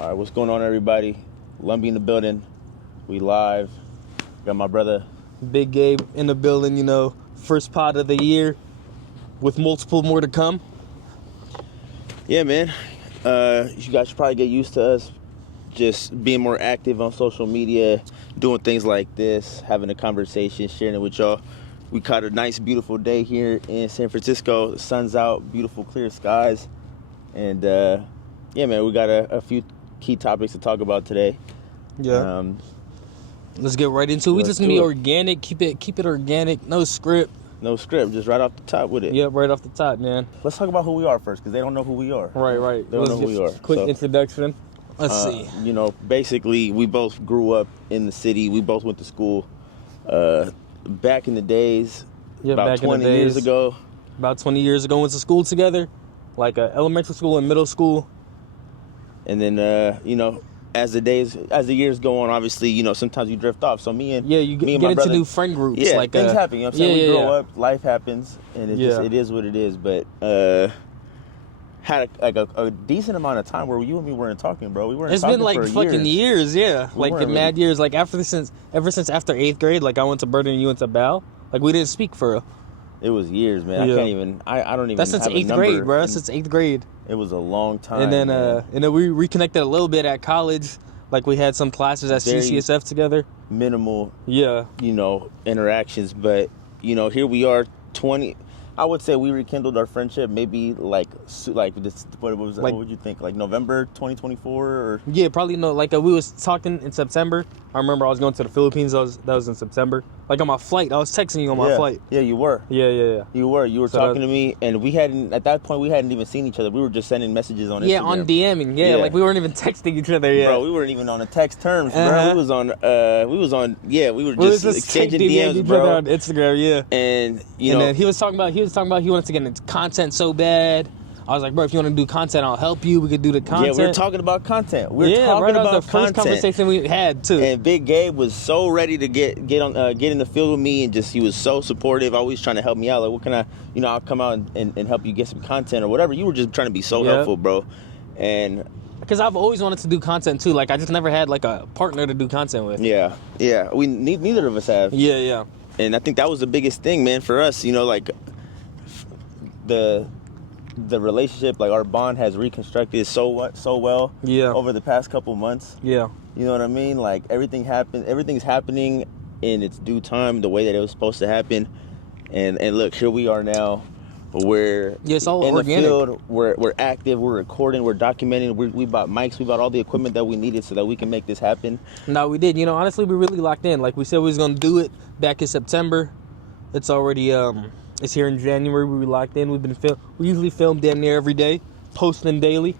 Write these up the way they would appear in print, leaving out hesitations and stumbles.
All right, what's going on, everybody? Lumbi in the building. We live. Got my brother, Big Gabe in the building, first pod of the year with multiple more to come. Yeah, man. You guys should probably get used to us just being more active on social media, doing things like this, having a conversation, sharing it with y'all. We caught a nice, beautiful day here in San Francisco. The sun's out, beautiful, clear skies. And, yeah, man, we got a few key topics to talk about today. Yeah. Let's get right into it. We just gonna be organic. Keep it organic. No script. No script. Just right off the top with it. Yep, right off the top, man. Let's talk about who we are first, because they don't know who we are. Right. They don't know who we are. Quick introduction. Let's see. Basically, we both grew up in the city. We both went to school back in the days. Yeah, about back 20 in the days. years ago. About 20 years ago, went to school together, like elementary school and middle school. And then, as the years go on, obviously, sometimes you drift off. So me and get my into brother, new friend groups. Yeah, like things happen. You know what I'm saying? We grow up, life happens, and it is what it is. But had a decent amount of time where you and me weren't talking, bro. We weren't. It's talking been like for fucking years, yeah. We like the mad years. Like ever since after 8th grade, like I went to Burden and you went to Bal. Like we didn't speak for real. It was years, man. Yeah. I can't even. I don't even. That's since have 8th grade, bro. Since 8th grade. It was a long time. And then we reconnected a little bit at college. Like we had some classes at CCSF together. Minimal. Yeah. Interactions, but here we are, 20. I would say we rekindled our friendship maybe like this. What would you think? Like November 2024 or? Yeah, probably no. Like we was talking in September. I remember I was going to the Philippines. That was in September. Like on my flight, I was texting you on my flight. Yeah, you were. Yeah. You were talking to me, and at that point we hadn't even seen each other. We were just sending messages on Instagram. Yeah, on DMing. Yeah, like we weren't even texting each other yet. Bro, we weren't even on the text terms, bro. We were just exchanging DMs, bro. On Instagram, yeah. And then he was talking about he wanted to get into content so bad. I was like, bro, if you want to do content, I'll help you. We could do the content. Yeah, we're talking about content. That was the first conversation we had too. And Big Gabe was so ready to get in the field with me, and just he was so supportive, always trying to help me out. Like, what can I, I'll come out and help you get some content or whatever. You were just trying to be so helpful, bro. And because I've always wanted to do content too. Like I just never had like a partner to do content with. Yeah. We neither of us have. Yeah. And I think that was the biggest thing, man, for us. Like the relationship, like our bond has reconstructed so well over the past couple months. Yeah. You know what I mean? Like everything's happening in its due time, the way that it was supposed to happen. And look, here we are now. We're it's all in organic. The field. We're active. We're recording. We're documenting. We bought mics. We bought all the equipment that we needed so that we can make this happen. No, we did. Honestly, we really locked in. Like we said, we was gonna do it back in September. It's already it's here in January. We were locked in. We usually film damn near every day, posting daily.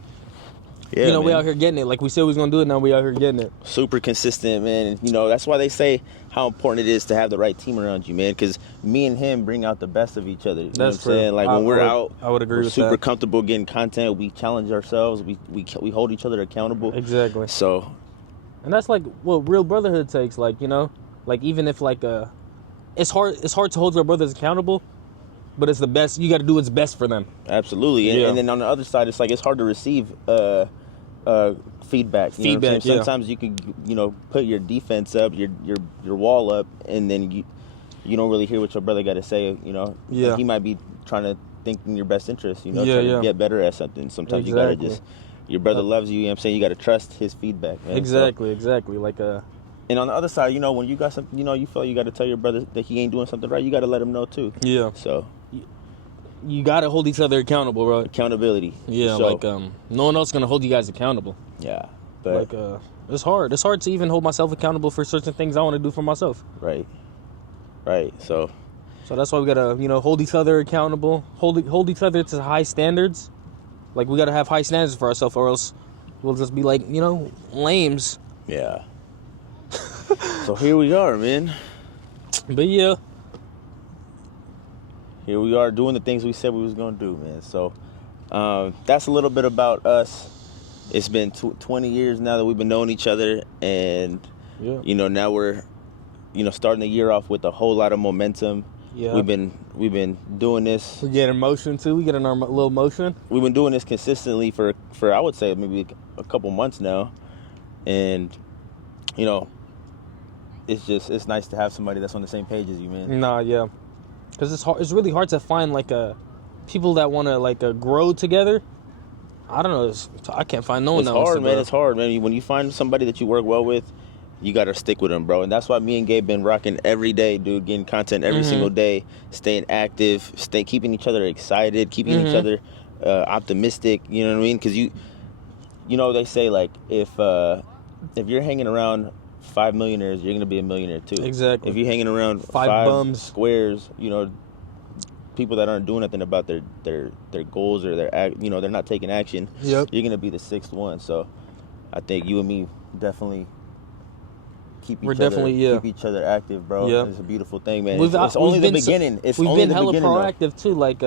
Yeah, we out here getting it. Like we said we was gonna do it. Now we out here getting it. Super consistent, man. And, that's why they say how important it is to have the right team around you, man. Because me and him bring out the best of each other. You know what I'm saying? Like when we're out, I would agree with that. We're super comfortable getting content. We challenge ourselves. We hold each other accountable. Exactly. So, and that's like what real brotherhood takes. Like like even if like it's hard to hold your brothers accountable. But it's the best. You got to do what's best for them. Absolutely. And then on the other side, it's like it's hard to receive feedback. You know what I'm saying? Sometimes you can, put your defense up, your wall up, and then you don't really hear what your brother got to say. Yeah. He might be trying to think in your best interest. Trying to get better at something. Sometimes you gotta just. Your brother loves you. You know what I'm saying? You gotta trust his feedback. Man. Exactly. Like And on the other side, when you got something, you feel you got to tell your brother that he ain't doing something right, you got to let him know too. Yeah. So you got to hold each other accountable, bro. Accountability. Yeah, so, no one else is going to hold you guys accountable. Yeah. But it's hard. It's hard to even hold myself accountable for certain things I want to do for myself. Right. So that's why we got to, hold each other accountable, hold each other to high standards. Like we got to have high standards for ourselves or else we'll just be like, lames. Yeah. So here we are, man. But yeah. Here we are doing the things we said we was going to do, man. So that's a little bit about us. It's been 20 years now that we've been knowing each other. And, now we're, starting the year off with a whole lot of momentum. Yeah. We've been doing this. We get in motion too. We get in our little motion. We've been doing this consistently for I would say maybe a couple months now, and you know, it's nice to have somebody that's on the same page as you, man. Nah, yeah, because it's hard. It's really hard to find like people that want to like grow together. I don't know. I can't find no one. It's hard, man. It's hard, man. When you find somebody that you work well with, you gotta stick with them, bro. And that's why me and Gabe been rocking every day, dude. Getting content every single day, staying active, keeping each other excited, keeping each other optimistic. You know what I mean? Because you know they say like if you're hanging around 5 millionaires, you're gonna be a millionaire too. Exactly. If you're hanging around five bums, squares, you know, people that aren't doing nothing about their goals or they're not taking action. Yep. You're gonna be the sixth one. So I think you and me definitely keep each other active, bro. Yep. It's a beautiful thing, man. It's only the beginning. We've been hella proactive too. Like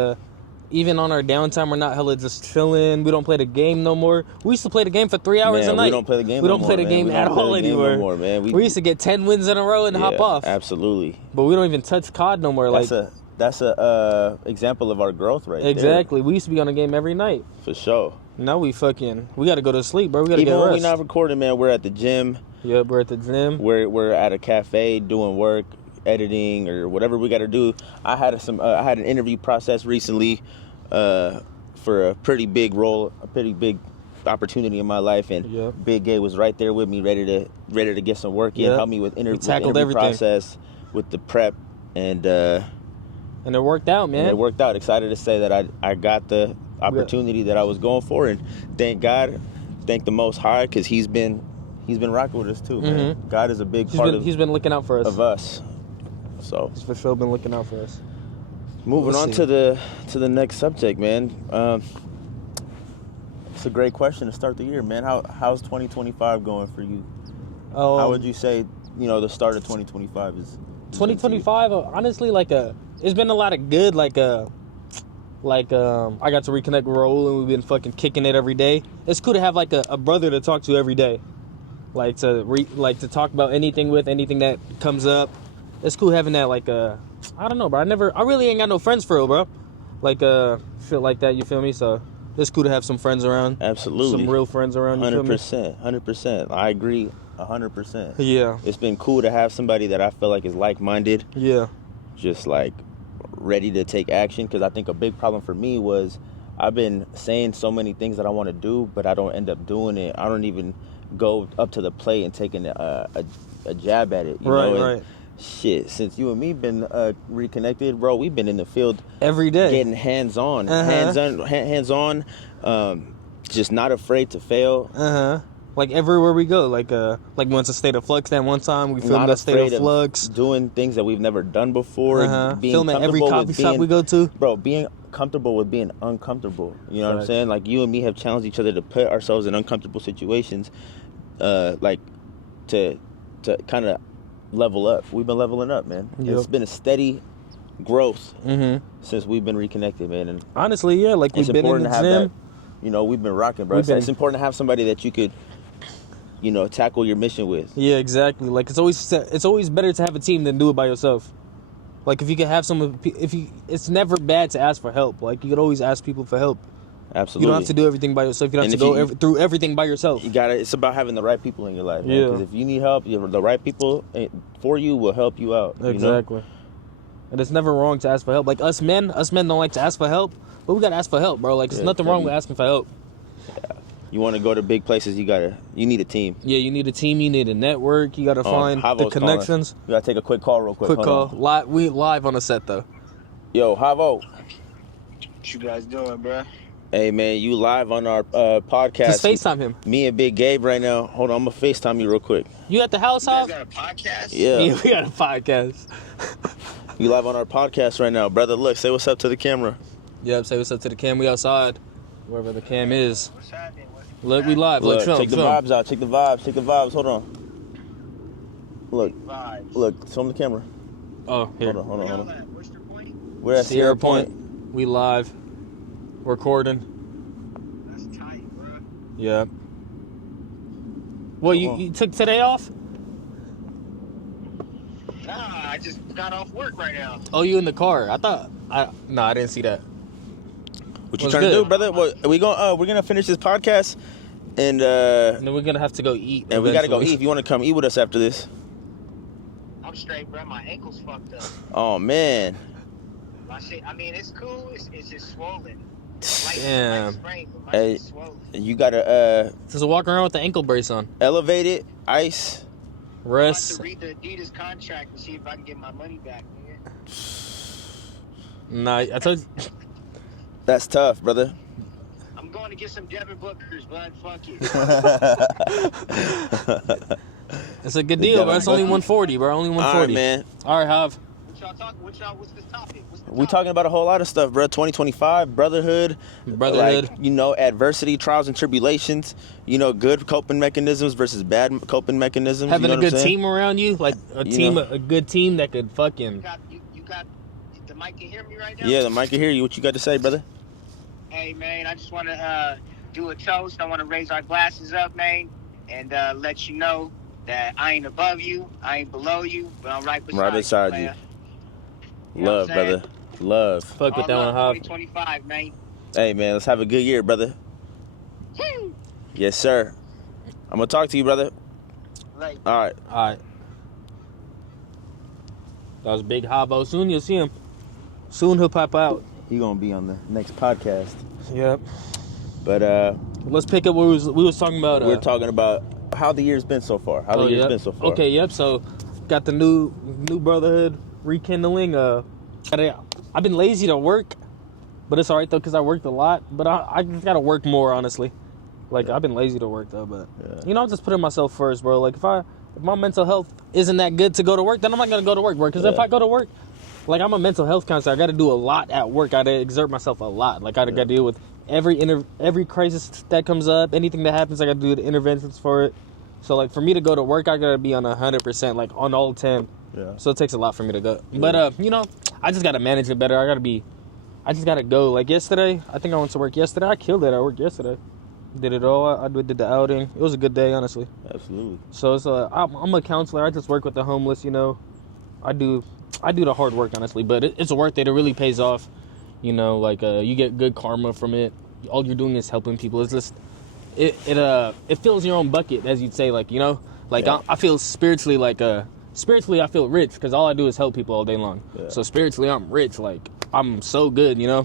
even on our downtime, we're not hella just chilling. We don't play the game no more. We used to play the game for 3 hours a night. We don't play the game. We don't play the game at all anymore. No more, man. We used to get 10 wins in a row and hop off. Absolutely. But we don't even touch COD no more. That's a example of our growth right there. Exactly. We used to be on a game every night. For sure. Now we got to go to sleep, bro. We got to get rest. Even when we're not recording, man, we're at the gym. Yep, we're at the gym. We're at a cafe doing work, editing, or whatever we got to do. I had an interview process recently for a pretty big role, a pretty big opportunity in my life, and Big Gabe was right there with me, ready to get some work in, help me with interview process, with the prep, and it worked out, man. And it worked out. Excited to say that I got the opportunity that I was going for, and thank God, thank the Most High, because he's been rocking with us too, man. God is a big part of. He's been looking out for us. So he's for sure been looking out for us. Moving on to the next subject, man. It's a great question to start the year, man. How's 2025 going for you? How would you say, the start of 2025 is? 2025, honestly, it's been a lot of good. I got to reconnect with Raul, and we've been fucking kicking it every day. It's cool to have a brother to talk to every day, to talk about anything that comes up. It's cool having that I don't know, bro. I really ain't got no friends for real, bro. Shit like that, you feel me? So it's cool to have some friends around. Absolutely. Some real friends around. 100%. I agree 100%. Yeah. It's been cool to have somebody that I feel like is like-minded. Yeah. Just ready to take action, because I think a big problem for me was I've been saying so many things that I want to do, but I don't end up doing it. I don't even go up to the plate and taking a jab at it. You know? Right. Shit, since you and me been reconnected, bro, we've been in the field every day, getting hands-on, hands-on, just not afraid to fail. Everywhere we go, we went to State of Flux that one time. We filmed at State of Flux, doing things that we've never done before. Filming at every coffee shop we go to, bro. Being comfortable with being uncomfortable. You know what I'm saying? You and me have challenged each other to put ourselves in uncomfortable situations, to kind of level up. We've been leveling up, man. Yep. It's been a steady growth since we've been reconnected, man. And honestly, yeah, we've been in the gym. That, we've been rocking, bro. It's important to have somebody that you could, tackle your mission with. Yeah, exactly. It's always better to have a team than do it by yourself. If you can have it's never bad to ask for help. You could always ask people for help. Absolutely. You don't have to do everything by yourself. You don't have to go through everything by yourself. It's about having the right people in your life. Yeah. Because if you need help, the right people for you will help you out. Exactly. And it's never wrong to ask for help. Us men don't like to ask for help, but we gotta ask for help, bro. There's nothing wrong with asking for help. Yeah. You want to go to big places, you need a team. Yeah, you need a team. You need a network. You gotta find the connections. You gotta take a quick call real quick. Quick call. We live on the set though. Yo, Havo. What you guys doing, bro? Hey, man, you live on our podcast. Just FaceTime him. Me and Big Gabe right now. Hold on, I'm going to FaceTime you real quick. You at the house, You guys got a podcast? Yeah. We got a podcast. You live on our podcast right now. Brother, look, say what's up to the camera. Yep, say what's up to the cam. We outside, wherever the cam is. What's happening? Look, we live. Look, Trump, check the vibes out. Check the vibes. Hold on. Look, show them the camera. Oh, here. Hold on. What's your point? We're at Sierra Point. We live. Recording. That's tight, bro. Yeah. Well, you took today off? Nah, I just got off work right now. Oh, you in the car? I didn't see that. What you What's trying to good? do, brother? we're gonna finish this podcast, and And then we're gonna have to go eat. we gotta go eventually. eat. If you want to come eat with us after this. I'm straight, bro. My ankle's fucked up. Oh man. My shit, I mean, it's cool. It's just swollen. Light, Damn. light sprain, but my Hey. shit's swollen. You gotta Just walk around with the ankle brace on. elevate it, ice. I'm about Rest. to read the Adidas contract and see if I can get my money back, nigga. Nah, I told you. That's tough, brother. I'm going to get some Devin Bookers, bud. Fuck it. It's a good The deal, bro. Devin It's only Booker. 140, bro. Only All right, 140. man. All right, Hav. What y'all talking? What's this topic? What's the We topic? talking about a whole lot of stuff, bro. 2025, brotherhood, Brotherhood. like, adversity, trials and tribulations. Good coping mechanisms versus bad coping mechanisms. Having you know a what I'm good saying? team around you, like a good team that could fucking. You got the mic can hear me right now? Yeah, the mic can hear you. What you got to say, brother? Hey, man, I just want to do a toast. I want to raise our glasses up, man, and let you know that I ain't above you, I ain't below you, but I'm right beside you. you. Man. You know Love, what I'm saying? brother. Love. Fuck with All that one, love, Hav. 2025, man. Hey, man, let's have a good year, brother. Woo! Yes, sir. I'm going to talk to you, brother. Like, All right. All right. That was Big Havo. Soon you'll see him. Soon he'll pop out. He going to be on the next podcast. Yep. But Let's pick up what we was talking about. we're talking about how the year's been so far. How the year's yep. been so far. Okay, yep. So got the new brotherhood rekindling. I've been lazy to work, but it's all right though because I worked a lot. But I just gotta work more, honestly. Like I've been lazy to work though, but I'm just putting myself first, bro. Like if my mental health isn't that good to go to work, then I'm not gonna go to work, bro. Because if I go to work, like I'm a mental health counselor, I got to do a lot at work. I got to exert myself a lot. Like I got to deal with every crisis that comes up, anything that happens, I got to do the interventions for it. So like for me to go to work, I got to be on 100%, like on all 10. Yeah. So it takes a lot for me to go. But I just got to manage it better. I just got to go. Like yesterday, I think I went to work yesterday. I killed it at work yesterday. Did it all. I did the outing. It was a good day, honestly. Absolutely. So it's I'm a counselor. I just work with the homeless. I do the hard work, honestly, but it's worth it. It really pays off. You get good karma from it. All you're doing is helping people. It's just it fills your own bucket, as you'd say. I feel spiritually I feel rich because all I do is help people all day long. Yeah. So spiritually, I'm rich. Like I'm so good. Yeah.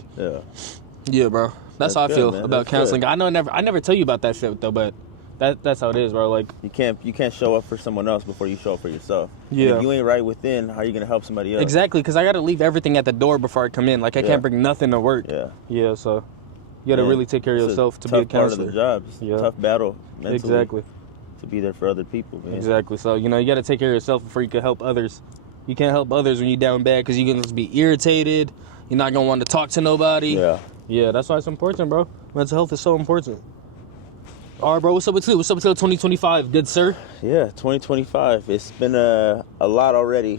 Yeah, bro. That's how I feel about counseling. Good. I never tell you about that shit though, but that's how it is, bro. Like you can't show up for someone else before you show up for yourself. Yeah. And if you ain't right within, how are you gonna help somebody else? Exactly, because I got to leave everything at the door before I come in. Like I can't bring nothing to work. Yeah. Yeah. So you got to really take care of yourself to be a counselor. Part of the job. It's a tough battle mentally. Exactly. To be there for other people, man. Exactly. So you got to take care of yourself before you can help others. You can't help others when you're down bad because you're gonna just be irritated. You're not gonna want to talk to nobody. Yeah. Yeah. That's why it's important, bro. Mental health is so important. All right, bro. What's up with you? What's up with 2025? Good, sir. Yeah, 2025. It's been a lot already,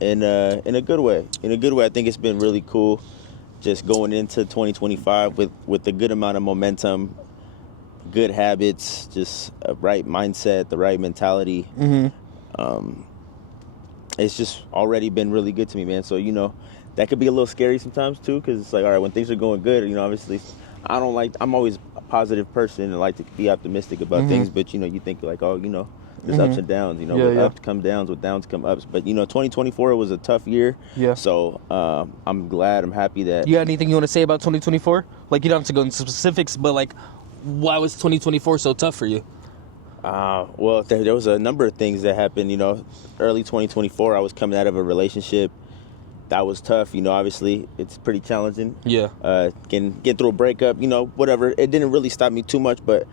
in a good way. In a good way, I think it's been really cool. Just going into 2025 with a good amount of momentum, good habits, just a right mindset, the right mentality. Mm-hmm. It's just already been really good to me, man. So that could be a little scary sometimes too, because it's like, all right, when things are going good, obviously, I'm always a positive person and like to be optimistic about things, but you think like, oh, there's ups and downs, with ups come downs, with downs come ups. But 2024 was a tough year. Yeah. So I'm glad, I'm happy that. You got anything you want to say about 2024? Like you don't have to go into specifics, but like, why was 2024 so tough for you? Well, there was a number of things that happened. Early 2024, I was coming out of a relationship. That was tough, obviously it's pretty challenging. Yeah. Getting through a breakup, whatever. It didn't really stop me too much, but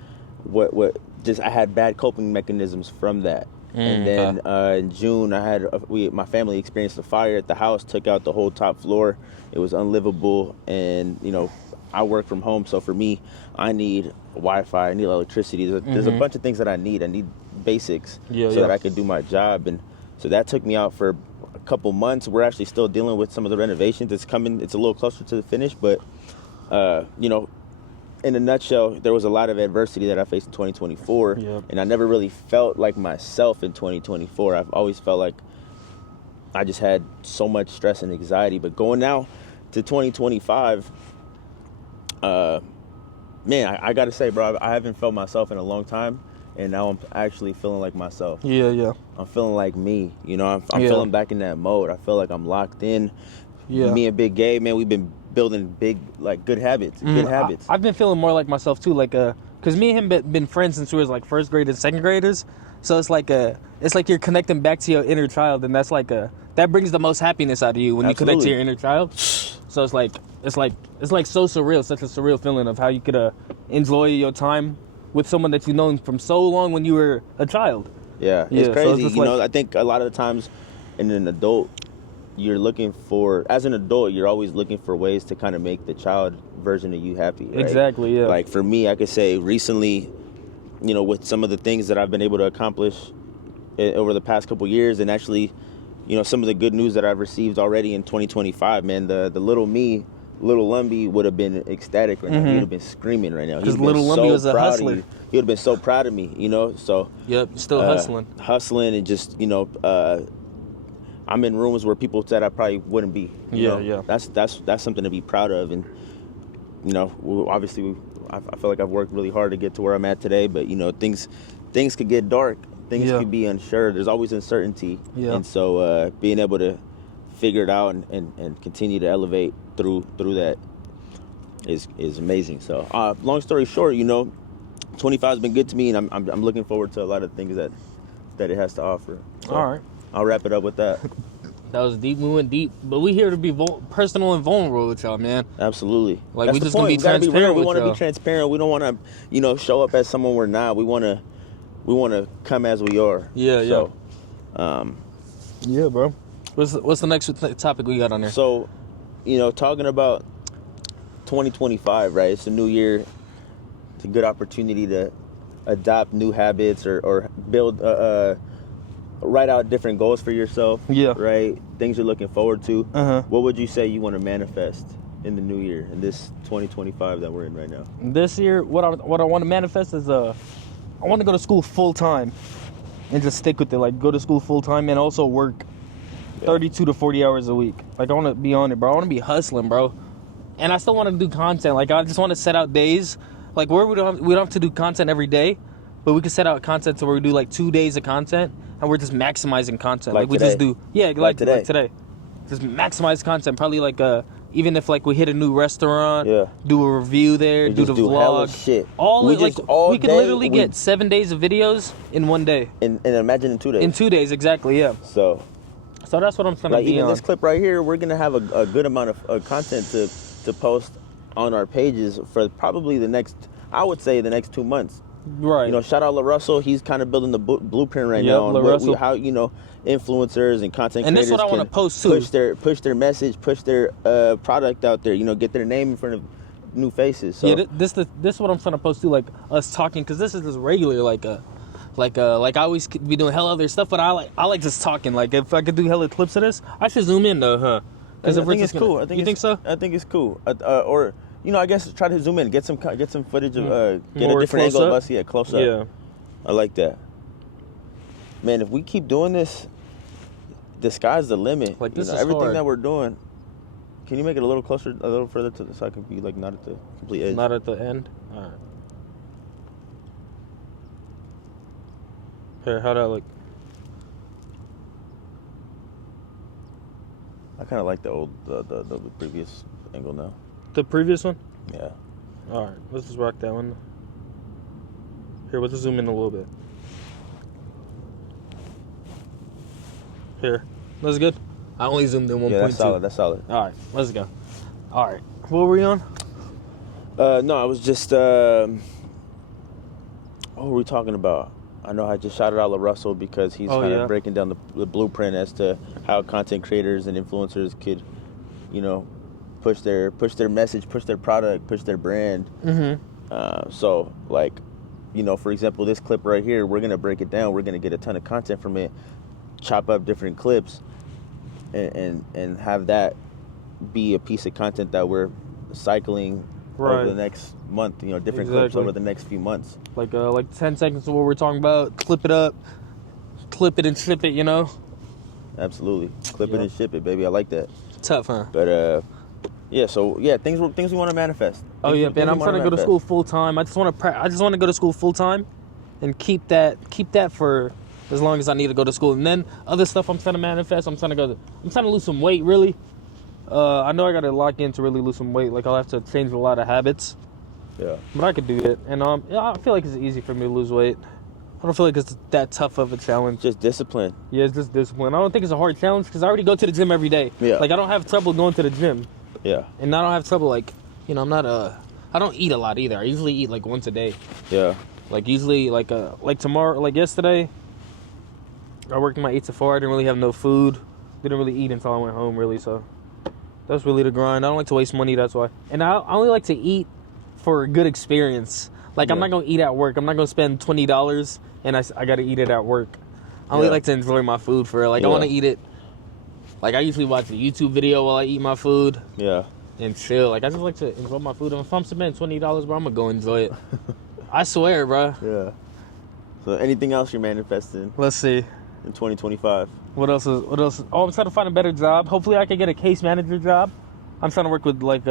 I had bad coping mechanisms from that. And then in June, my family experienced a fire at the house, took out the whole top floor. It was unlivable, and I work from home, so for me, I need Wi-Fi, I need electricity. There's a bunch of things that I need. I need basics that I could do my job, and so that took me out for a couple months. We're actually still dealing with some of the renovations. It's a little closer to the finish, but in a nutshell, there was a lot of adversity that I faced in 2024, and I never really felt like myself in 2024. I've always felt like I just had so much stress and anxiety. But going now to 2025, man, I got to say, bro, I haven't felt myself in a long time. And now I'm actually feeling like myself. Yeah. I'm feeling like me. You know, I'm feeling back in that mode. I feel like I'm locked in. Yeah. Me and Big Gabe, man, we've been building big, like, good habits. Good habits. I've been feeling more like myself too, like because me and him been friends since we was like first grade and second graders. So it's like you're connecting back to your inner child, and that's like that brings the most happiness out of you when you connect to your inner child. So it's like so surreal, such a surreal feeling of how you could enjoy your time with someone that you've known from so long when you were a child. Yeah, it's crazy. So you know, I think a lot of the times in an adult, you're looking for, as an adult, you're always looking for ways to kind of make the child version of you happy. Right? Exactly, yeah. Like for me, I could say recently, you know, with some of the things that I've been able to accomplish over the past couple years, and actually, you know, some of the good news that I've received already in 2025, man, the little me, little Lumbi would have been ecstatic right now. He'd have been screaming right now. Because little Lumbi was a hustler. He would have been so proud of me, you know. So yep, still hustling, and just, you know, I'm in rooms where people said I probably wouldn't be. You know? Yeah. That's something to be proud of, and you know, obviously, I feel like I've worked really hard to get to where I'm at today. But you know, things could get dark. Things could be unsure. There's always uncertainty. Yeah. And so being able to figure it out and continue to elevate through that is amazing. So long story short, you know, 25 has been good to me, and I'm looking forward to a lot of things that it has to offer. So all right, I'll wrap it up with that. That was deep. We went deep, but we here to be personal and vulnerable with y'all, man. Absolutely. Like, that's we the just point. gonna be transparent. We want to be transparent. We don't want to, you know, show up as someone we're not. We want to come as we are. Yeah. Yeah, bro. What's the next topic we got on there? So, you know, talking about 2025, right? It's a new year. It's a good opportunity to adopt new habits or build, write out different goals for yourself. Yeah. Right? Things you're looking forward to. Uh-huh. What would you say you want to manifest in the new year, in this 2025 that we're in right now? This year, what I want to manifest is I want to go to school full time and just stick with it. Like, go to school full time and also work 32 to 40 hours a week. Like, I want to be on it, bro. I want to be hustling, bro. And I still want to do content. Like, I just want to set out days, like, where we don't have to do content every day, but we can set out content to where we do like 2 days of content, and we're just maximizing content. Like we today. just do, like today. Just maximize content. Probably like even if like we hit a new restaurant, do a review there, do the vlog. Hella shit. We could literally get 7 days of videos in 1 day. And imagine in 2 days. In 2 days, exactly, yeah. So that's what I'm trying to be even on. This clip right here, we're gonna have a good amount of content to post on our pages for probably the next 2 months. Right. You know, shout out LaRussell. He's kind of building the blueprint right now on how, you know, influencers and content creators, and this is what I want to post too. Push their message, push their product out there. You know, get their name in front of new faces. So. Yeah, this is what I'm trying to post too. Like us talking, because this is just regular. Like I always could be doing hella other stuff, but I like just talking. Like, if I could do hella clips of this, I should zoom in though, huh? Because I think it's cool. You think so? I think it's cool. Or, you know, I guess try to zoom in, get some footage of get more a different angle of up? us. Yeah, close up. Yeah, I like that. Man, if we keep doing this, the sky's the limit. Like, this is everything everything hard. that we're doing. Can you make it a little closer, a little further so I can be like not at the complete edge? Not at the end. All right. Here, how'd that look? I kind of like the previous angle now. The previous one? Yeah. All right, let's just rock that one. Here, let's just zoom in a little bit. Here, that's good. I only zoomed in 1.2. Yeah, that's solid. All right, let's go. All right, what were we on? No, I was just. What were we talking about? I know I just shouted out LaRussell because he's kind of breaking down the blueprint as to how content creators and influencers could, you know, push their message, push their product, push their brand. Mm-hmm. So, like, you know, for example, this clip right here, we're gonna break it down. We're gonna get a ton of content from it, chop up different clips, and have that be a piece of content that we're cycling over the next month. You know, different clips over the next few months. Like 10 seconds of what we're talking about. Clip it up, clip it and ship it. You know. absolutely. Clip it Yeah. and ship it, baby. I like that. Tough, huh? But yeah. So yeah, things we want to manifest. Oh Things yeah, we man. I'm wanna trying to go to manifest. school full time. I just want to go to school full time, and keep that for as long as I need to go to school. And then other stuff I'm trying to manifest. I'm trying to lose some weight. Really. I know I got to lock in to really lose some weight. Like I'll have to change a lot of habits. Yeah. But I could do it. And yeah, I feel like it's easy for me to lose weight. I don't feel like it's that tough of a challenge. Just discipline. Yeah, it's just discipline. I don't think it's a hard challenge because I already go to the gym every day. Yeah. Like I don't have trouble going to the gym. Yeah. And I don't have trouble I don't eat a lot either. I usually eat like once a day. Yeah. Like usually like tomorrow, like yesterday, I worked my 8 to 4. I didn't really have no food. Didn't really eat until I went home really, so that's really the grind. I don't like to waste money, that's why. And I only like to eat for a good experience. Like I'm not gonna eat at work. I'm not gonna spend $20 and I gotta eat it at work. I only like to enjoy my food for real. Like I wanna eat it. Like I usually watch a YouTube video while I eat my food. Yeah. And chill. Like I just like to enjoy my food. And if I'm spending $20, bro, I'm gonna go enjoy it. I swear, bro. Yeah. So anything else you're manifesting Let's see. in 2025? What else? Oh, I'm trying to find a better job. Hopefully I can get a case manager job. I'm trying to work with like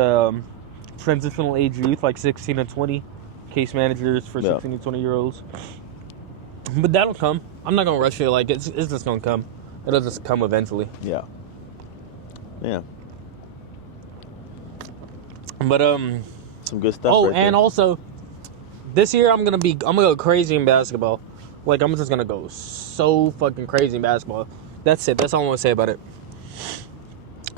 transitional age youth, like 16 and 20 case managers for 16 and 20-year-olds. But that'll come. I'm not gonna rush it. Like it's just gonna come. It'll just come eventually. Yeah. Yeah. But some good stuff. Oh, right and there. also this year I'm gonna go crazy in basketball. Like I'm just gonna go so fucking crazy in basketball. That's it. That's all I want to say about it.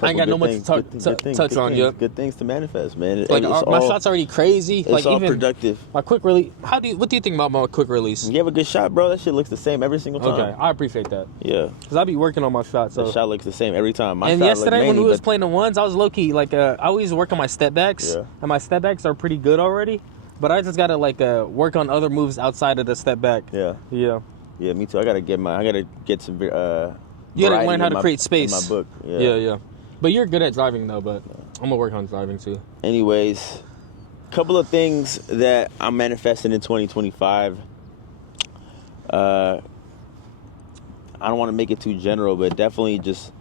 I ain't got no much to touch on yet. Good things to manifest, man. Like my shot's already crazy. It's like all even productive. My quick release. What do you think about my quick release? You have a good shot, bro. That shit looks the same every single time. Okay, I appreciate that. Yeah. Cause I be working on my shot. So the shot looks the same every time. And yesterday when we was playing the ones, I was low key like I always work on my step backs, and my step backs are pretty good already. But I just gotta work on other moves outside of the step back. Yeah. Yeah. Yeah, me too. I gotta get some. You gotta learn how to create space. In my book. Yeah. But you're good at driving though. But I'm gonna work on driving too. Anyways, couple of things that I'm manifesting in 2025. I don't want to make it too general, but definitely just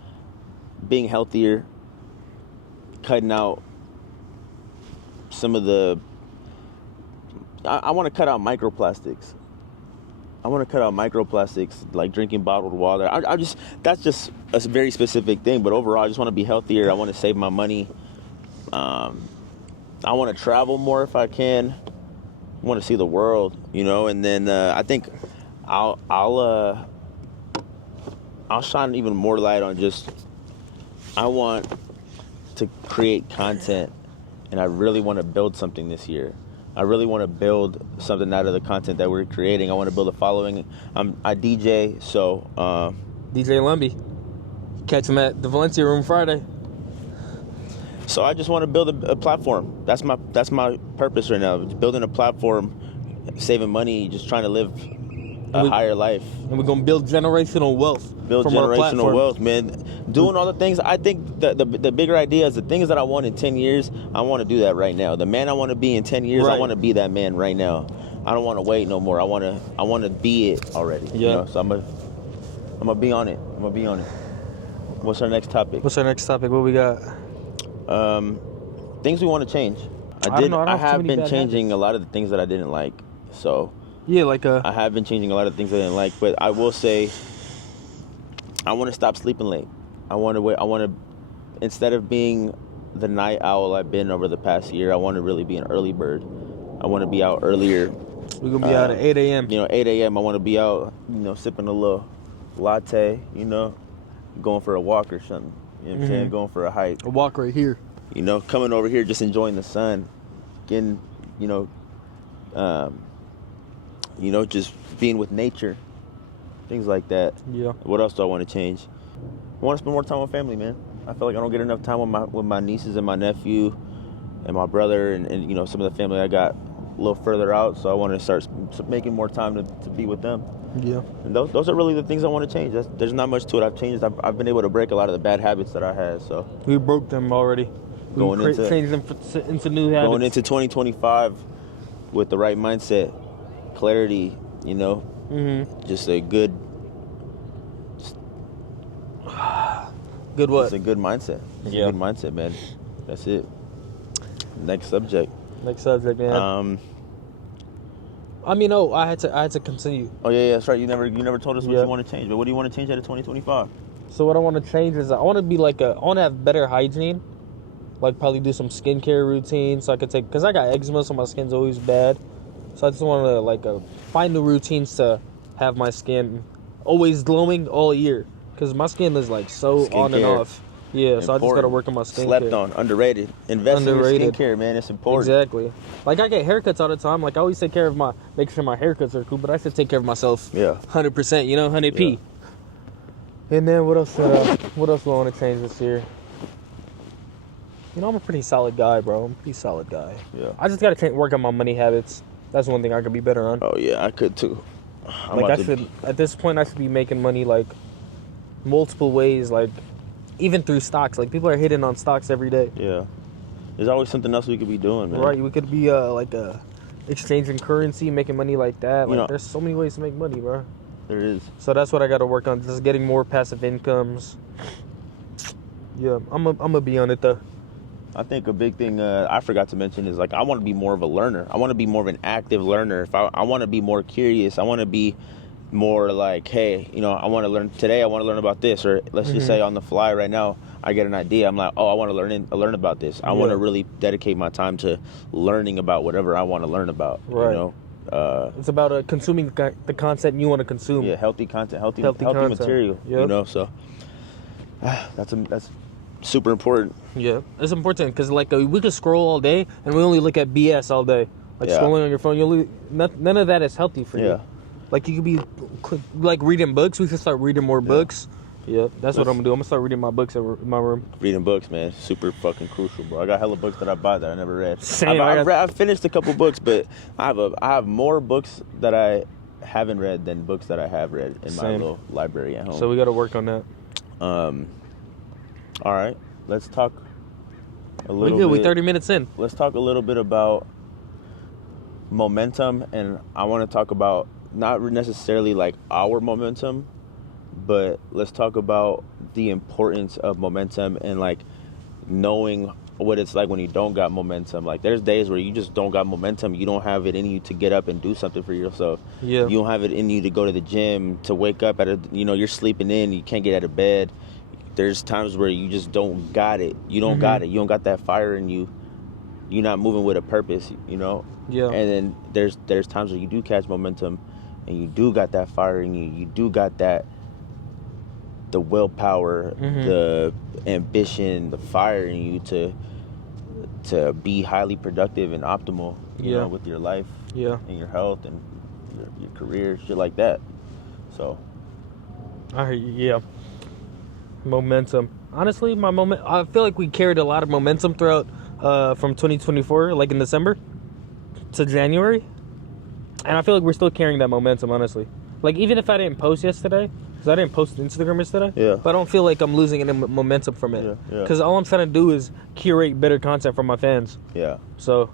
being healthier, cutting out some of the. I want to cut out microplastics. I want to cut out microplastics, like drinking bottled water. That's just a very specific thing. But overall, I just want to be healthier. I want to save my money. I want to travel more if I can. I want to see the world, And then I think I'll shine even more light on just. I want to create content, and I really want to build something this year. I really want to build something out of the content that we're creating. I want to build a following. I DJ, so DJ Lumbi. Catch him at the Valencia Room Friday. So I just want to build a platform. That's my purpose right now. Building a platform, saving money, just trying to live a higher life. And we're gonna build generational wealth. Build generational wealth, man. Doing all the things. I think the bigger idea is the things that I want in 10 years. I want to do that right now. The man I want to be in 10 years, I want to be that man right now. I don't want to wait no more. I want to be it already. Yeah. So I'm gonna be on it. What's our next topic? What we got? Things we want to change. I have been changing a lot of the things that I didn't like. So. Yeah, I have been changing a lot of things I didn't like, but I will say I want to stop sleeping late. I want to instead of being the night owl I've been over the past year, I want to really be an early bird. I want to be out earlier. We're going to be out at 8 a.m. 8 a.m. I want to be out, sipping a little latte, going for a walk or something. You know what I'm saying? Going for a hike. A walk right here. Coming over here, just enjoying the sun, getting, just being with nature, things like that. Yeah. What else do I want to change? I want to spend more time with family, man. I feel like I don't get enough time with my nieces and my nephew and my brother and some of the family I got a little further out. So I want to start making more time to be with them. Yeah. And those are really the things I want to change. There's not much to it. I've been able to break a lot of the bad habits that I had. So we broke them already. Change them into new habits. Going into 2025 with the right mindset. Clarity, just a good. Good what? It's a good mindset. It's a good mindset, man. That's it. Next subject. Next subject, man. I had to continue. Oh yeah, that's right. You never told us what Yeah. you want to change. But what do you want to change out of 2025? So what I want to change is I want to be I want to have better hygiene. Like probably do some skincare routine so I could because I got eczema, so my skin's always bad. So I just want to find the routines to have my skin always glowing all year. Because my skin is so on and off. Yeah, so I just got to work on my skincare. Slept on, underrated. Invest in your skincare, man. It's important. Exactly. I get haircuts all the time. I always take care of make sure my haircuts are cool, but I should take care of myself. Yeah. 100%, 100p. Yeah. And then what else do I want to change this year? I'm a pretty solid guy, bro. I'm a pretty solid guy. Yeah. I just got to work on my money habits. That's one thing I could be better on. Oh, yeah, I could too. At this point, I should be making money multiple ways, even through stocks. People are hitting on stocks every day. Yeah. There's always something else we could be doing, man. Right, we could be exchanging currency, making money like that. There's so many ways to make money, bro. There is. So that's what I got to work on, just getting more passive incomes. Yeah, I'm gonna be on it though. I think a big thing I forgot to mention is I want to be more of a learner. I want to be more of an active learner. I want to be more curious. I want to be more hey, I want to learn today. I want to learn about this, or let's just say on the fly right now, I get an idea. I'm like, oh, I want to learn about this. I want to really dedicate my time to learning about whatever I want to learn about. Right. It's about consuming the content you want to consume. Yeah, healthy content, healthy content. material. Yep. So that's super important. Yeah, it's important because we could scroll all day and we only look at BS all day. Scrolling on your phone, none of that is healthy for you. Yeah. You could be reading books. We should start reading more books. Yeah, that's what I'm gonna do. I'm gonna start reading my books in my room. Reading books, man, super fucking crucial, bro. I got hella books that I bought that I never read. Same. I've finished a couple books, but I have more books that I haven't read than books that I have read in my little library at home. So we got to work on that. All right, let's talk a little bit. We're 30 minutes in. Let's talk a little bit about momentum, and I want to talk about not necessarily our momentum, but let's talk about the importance of momentum and knowing what it's like when you don't got momentum. There's days where you just don't got momentum. You don't have it in you to get up and do something for yourself. Yeah. You don't have it in you to go to the gym, to wake up you're sleeping in, you can't get out of bed. There's times where you just don't got it. You don't got it. You don't got that fire in you. You're not moving with a purpose, Yeah. And then there's times where you do catch momentum and you do got that fire in you. You do got the willpower, the ambition, the fire in you to be highly productive and optimal, with your life, and your health and your career, shit like that. So, momentum. Honestly, I feel like we carried a lot of momentum throughout from 2024, in December to January, and I feel like we're still carrying that momentum. Honestly, even if I didn't post yesterday. Because I didn't post Instagram yesterday. Yeah. But I don't feel like I'm losing any momentum from it. Yeah. Because all I'm trying to do is curate better content for my fans. Yeah. So,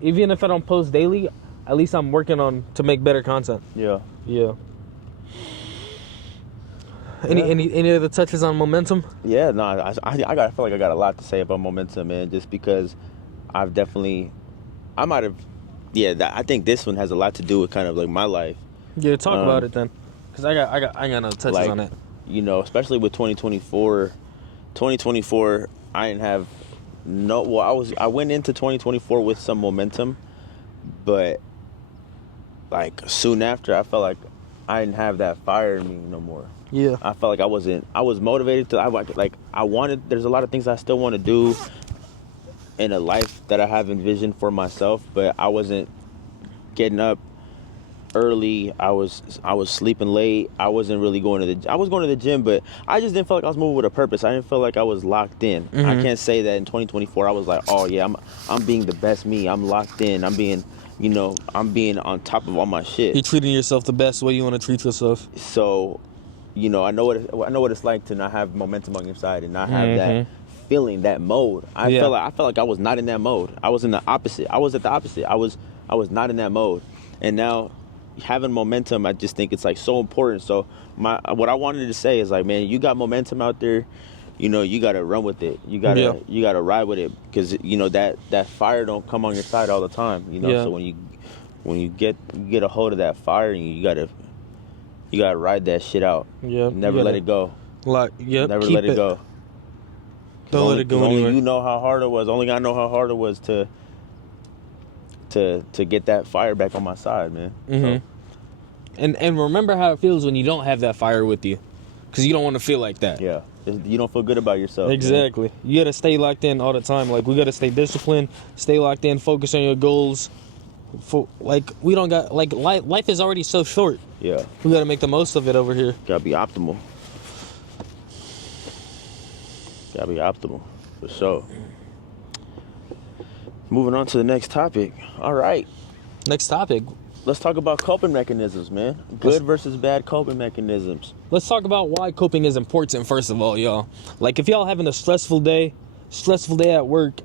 even if I don't post daily, at least I'm working on to make better content. Yeah. Yeah. Any other touches on momentum? Yeah, no, I feel like I got a lot to say about momentum, man. Just because I think this one has a lot to do with kind of my life. Yeah, talk about it then. Because I got no touches on it. Especially with 2024. 2024, I didn't have I went into 2024 with some momentum, but soon after, I felt like I didn't have that fire in me no more. Yeah. I felt like I was motivated I wanted, there's a lot of things I still want to do in a life that I have envisioned for myself, but I wasn't getting up early. I was sleeping late. I wasn't really I was going to the gym, but I just didn't feel like I was moving with a purpose. I didn't feel like I was locked in. I can't say that in 2024 I was like, oh yeah, I'm being the best me. I'm locked in. I'm being on top of all my shit. You're treating yourself the best way you want to treat yourself. So, I know what it's like to not have momentum on your side and not have that feeling, that mode. I felt like I was not in that mode. I was in the opposite. I was at the opposite. I was not in that mode. And now having momentum, I just think it's so important. So what I wanted to say is man, you got momentum out there. you gotta run with it. You gotta ride with it, because that fire don't come on your side all the time. So when you get a hold of that fire, you gotta ride that shit out. Never let it go. Never keep let it go. Don't let it go anywhere. Only you know how hard it was. Only I know how hard it was to get that fire back on my side, man. So. And remember how it feels when you don't have that fire with you, because you don't want to feel like that. Yeah, you don't feel good about yourself. Exactly. Man. You gotta stay locked in all the time. Like, we gotta stay disciplined, stay locked in, focus on your goals. We don't got life is already so short. Yeah, we gotta make the most of it over here. Gotta be optimal. For sure. Moving on to the next topic. All right. Next topic. Let's talk about coping mechanisms, man. Good versus bad coping mechanisms. Let's talk about why coping is important, first of all, y'all. Like, if y'all having a stressful day at work,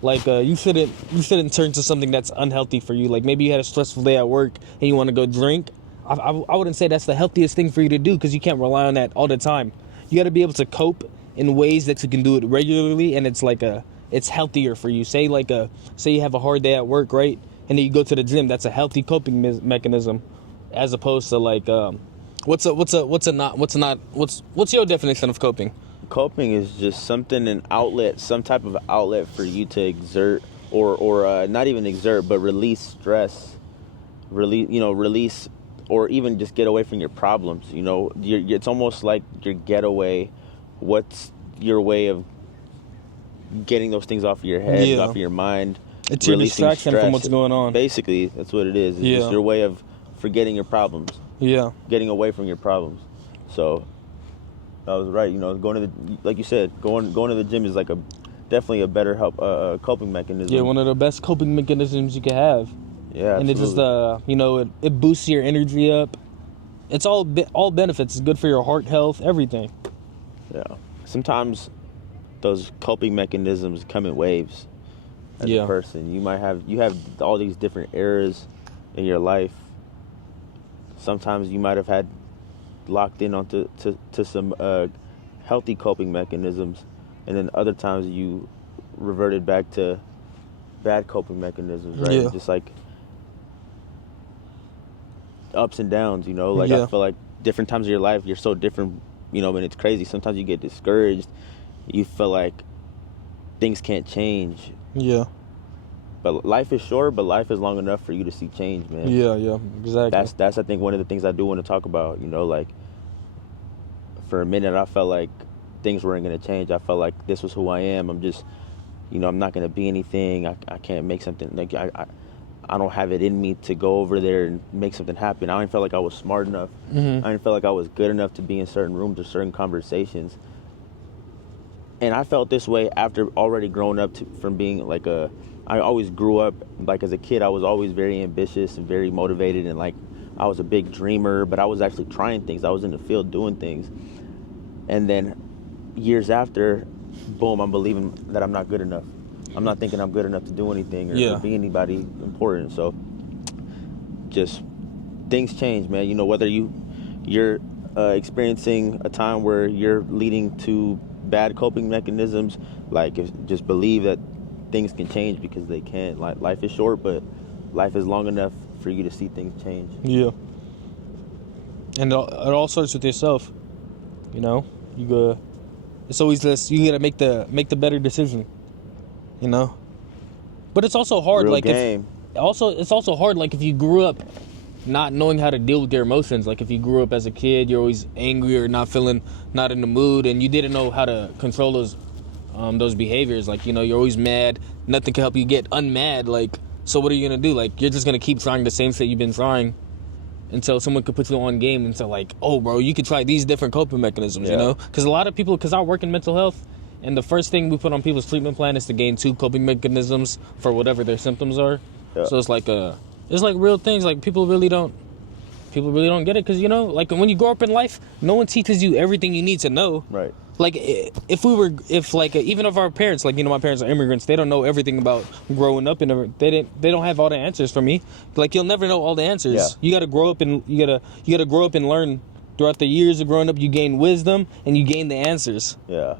like, you shouldn't turn to something that's unhealthy for you. Like, maybe you had a stressful day at work and you want to go drink. I wouldn't say that's the healthiest thing for you to do, because you can't rely on that all the time. You got to be able to cope in ways that you can do it regularly, and it's healthier for you. Say you have a hard day at work, right? And then you go to the gym. That's a healthy coping mechanism, as opposed to what's your definition of coping? Coping is just some type of outlet for you to exert or not even exert, but release stress, release, or even just get away from your problems. It's almost like your getaway. What's your way of getting those things off of your head, off of your mind? It's your distraction from what's going on. Basically, that's what it is. It's just your way of forgetting your problems. Yeah. Getting away from your problems. So, I was right. Like you said, going to the gym is definitely a better coping mechanism. Yeah, one of the best coping mechanisms you can have. Yeah, and absolutely. it just it boosts your energy up. It's all benefits. It's good for your heart health, everything. Yeah. Sometimes those coping mechanisms come in waves. As a person, you have all these different eras in your life. Sometimes you might have had locked in onto some healthy coping mechanisms, and then other times you reverted back to bad coping mechanisms, right? Yeah. Just like ups and downs, I feel like different times of your life you're so different, and it's crazy. Sometimes you get discouraged. You feel like things can't change. Yeah. But life is short, but life is long enough for you to see change, man. Yeah, exactly. That's I think one of the things I do want to talk about, for a minute I felt like things weren't going to change. I felt like this was who I am. I'm just, I'm not going to be anything. I can't make something, I don't have it in me to go over there and make something happen. I didn't feel like I was smart enough. Mm-hmm. I didn't feel like I was good enough to be in certain rooms or certain conversations. And I felt this way after already growing up from being I always grew up, as a kid, I was always very ambitious and very motivated, and I was a big dreamer, but I was actually trying things. I was in the field doing things. And then years after, boom, I'm believing that I'm not good enough. I'm not thinking I'm good enough to do anything or be anybody important. So just things change, man. Whether you're experiencing a time where you're leading to bad coping mechanisms, just believe that things can change, because they can. Life is short, but life is long enough for you to see things change. Yeah. And it all starts with yourself. It's always this. You gotta make the better decision. But it's also hard. Real game. It's also hard. If you grew up not knowing how to deal with your emotions. If you grew up as a kid, you're always angry or not in the mood, and you didn't know how to control those behaviors. You're always mad. Nothing can help you get unmad. So what are you gonna do? You're just gonna keep trying the same shit you've been trying until someone could put you on game and say oh, bro, you could try these different coping mechanisms. Because a lot of people, because I work in mental health, and the first thing we put on people's treatment plan is to gain 2 coping mechanisms for whatever their symptoms are. So it's real things. People really don't get it, because when you grow up in life, no one teaches you everything you need to know. Right. Even if our parents, my parents are immigrants, they don't know everything about growing up, and they don't have all the answers for me. You'll never know all the answers. Yeah. You got to grow up and learn throughout the years of growing up. You gain wisdom and you gain the answers. Yeah.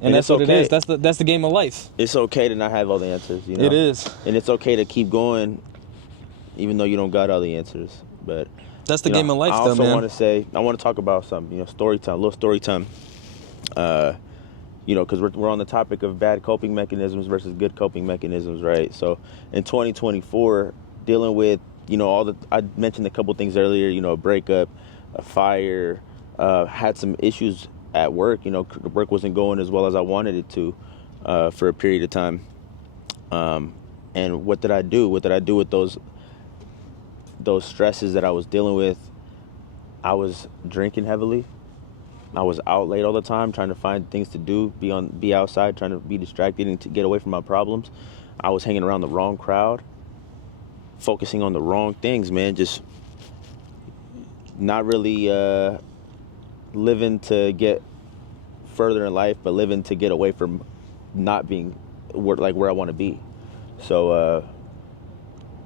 And that's what it is. That's the game of life. It's okay to not have all the answers, you know? It is. And it's okay to keep going even though you don't got all the answers. But that's the game of life, though, man. I want to talk about something, story time, a little story time. Because we're on the topic of bad coping mechanisms versus good coping mechanisms, right? So in 2024, dealing with, I mentioned a couple things earlier, a breakup, a fire, had some issues at work. The work wasn't going as well as I wanted it to for a period of time. And what did I do? What did I do with those stresses that I was dealing with? I was drinking heavily. I was out late all the time trying to find things to do, be outside, trying to be distracted and to get away from my problems. I was hanging around the wrong crowd, focusing on the wrong things, man. Just not really living to get further in life, but living to get away from not being where I want to be. So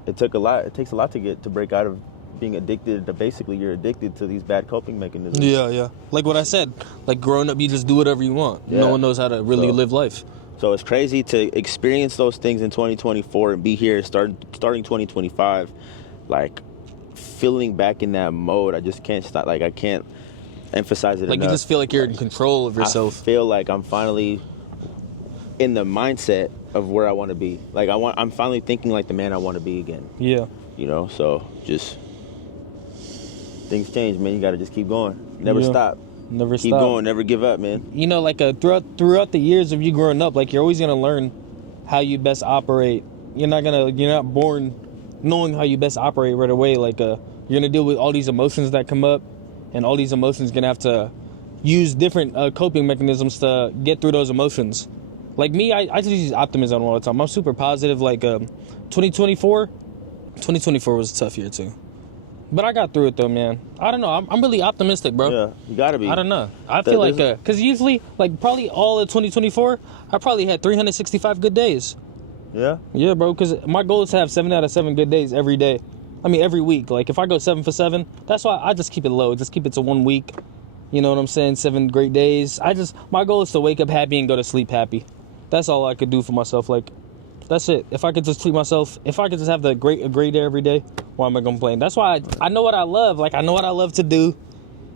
it takes a lot to break out of being addicted to, basically you're addicted to these bad coping mechanisms. Yeah. Like what I said, like growing up, you just do whatever you want. Yeah. No one knows how to really live life. So it's crazy to experience those things in 2024 and be here starting 2025, like feeling back in that mode. I just can't stop. Like I can't emphasize it enough. You just feel like you're in control of yourself. I feel like I'm finally in the mindset of where I want to be. Like I'm finally thinking like the man I want to be again. Yeah. So just things change, man. You got to just keep going. Never stop. Keep going. Never give up, man. Throughout the years of you growing up, like you're always gonna learn how you best operate. You're not born knowing how you best operate right away. Like you're gonna deal with all these emotions that come up, and all these emotions gonna have to use different coping mechanisms to get through those emotions. Like me, I just use optimism all the time. I'm super positive. Like 2024 was a tough year too. But I got through it though, man. I don't know. I'm really optimistic, bro. Yeah, you gotta be. I don't know. I feel like, cause usually, like probably all of 2024, I probably had 365 good days. Yeah. Yeah, bro. Cause my goal is to have 7 out of 7 good days every day. I mean, every week. Like if I go 7 for 7, that's why I just keep it low. Just keep it to 1 week. You know what I'm saying? 7 great days. My goal is to wake up happy and go to sleep happy. That's all I could do for myself. Like, that's it. If I could just treat myself, if I could just have a great day every day, why am I gonna complain? That's why I know what I love. Like I know what I love to do,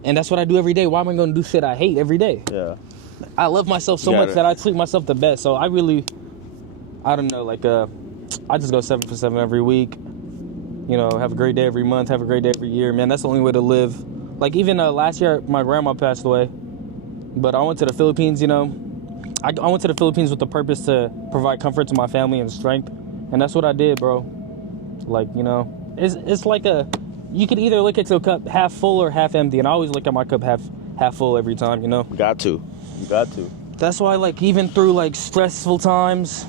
and that's what I do every day. Why am I gonna do shit I hate every day? Yeah. I love myself so much that I treat myself the best. So I don't know. Like I just go 7 for 7 every week. Have a great day every month. Have a great day every year, man. That's the only way to live. Like even last year, my grandma passed away, but I went to the Philippines. I went to the Philippines with the purpose to provide comfort to my family and strength, and that's what I did, bro. Like, it's like you could either look at your cup half full or half empty, and I always look at my cup half full every time, You got to. That's why, like, even through like stressful times,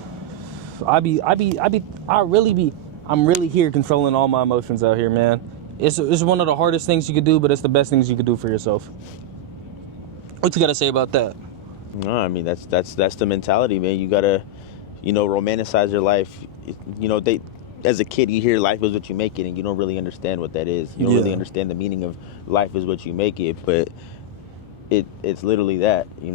I'm really here controlling all my emotions out here, man. It's one of the hardest things you could do, but it's the best things you could do for yourself. What you gotta say about that? No, I mean that's the mentality, man. You gotta, romanticize your life. As a kid, you hear life is what you make it, and you don't really understand what that is. You don't really understand the meaning of life is what you make it, but it's literally that. You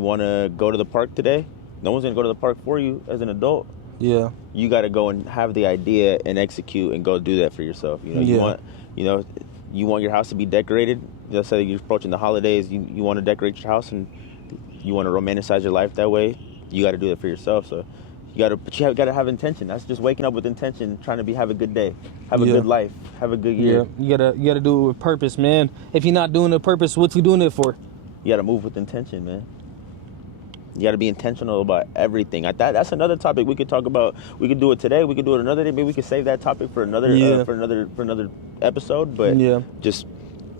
want to go to the park today? No one's gonna go to the park for you as an adult. Yeah. You got to go and have the idea and execute and go do that for yourself. You want your house to be decorated. Let's say you're approaching the holidays. You want to decorate your house and you want to romanticize your life that way. You got to do that for yourself. So you got to have intention. That's just waking up with intention, trying to have a good day, have a good life, have a good year. Yeah, you gotta do it with purpose, man. If you're not doing it with purpose, what you doing it for? You got to move with intention, man. You got to be intentional about everything. That's another topic we could talk about. We could do it today. We could do it another day. Maybe we could save that topic for another for another episode. But just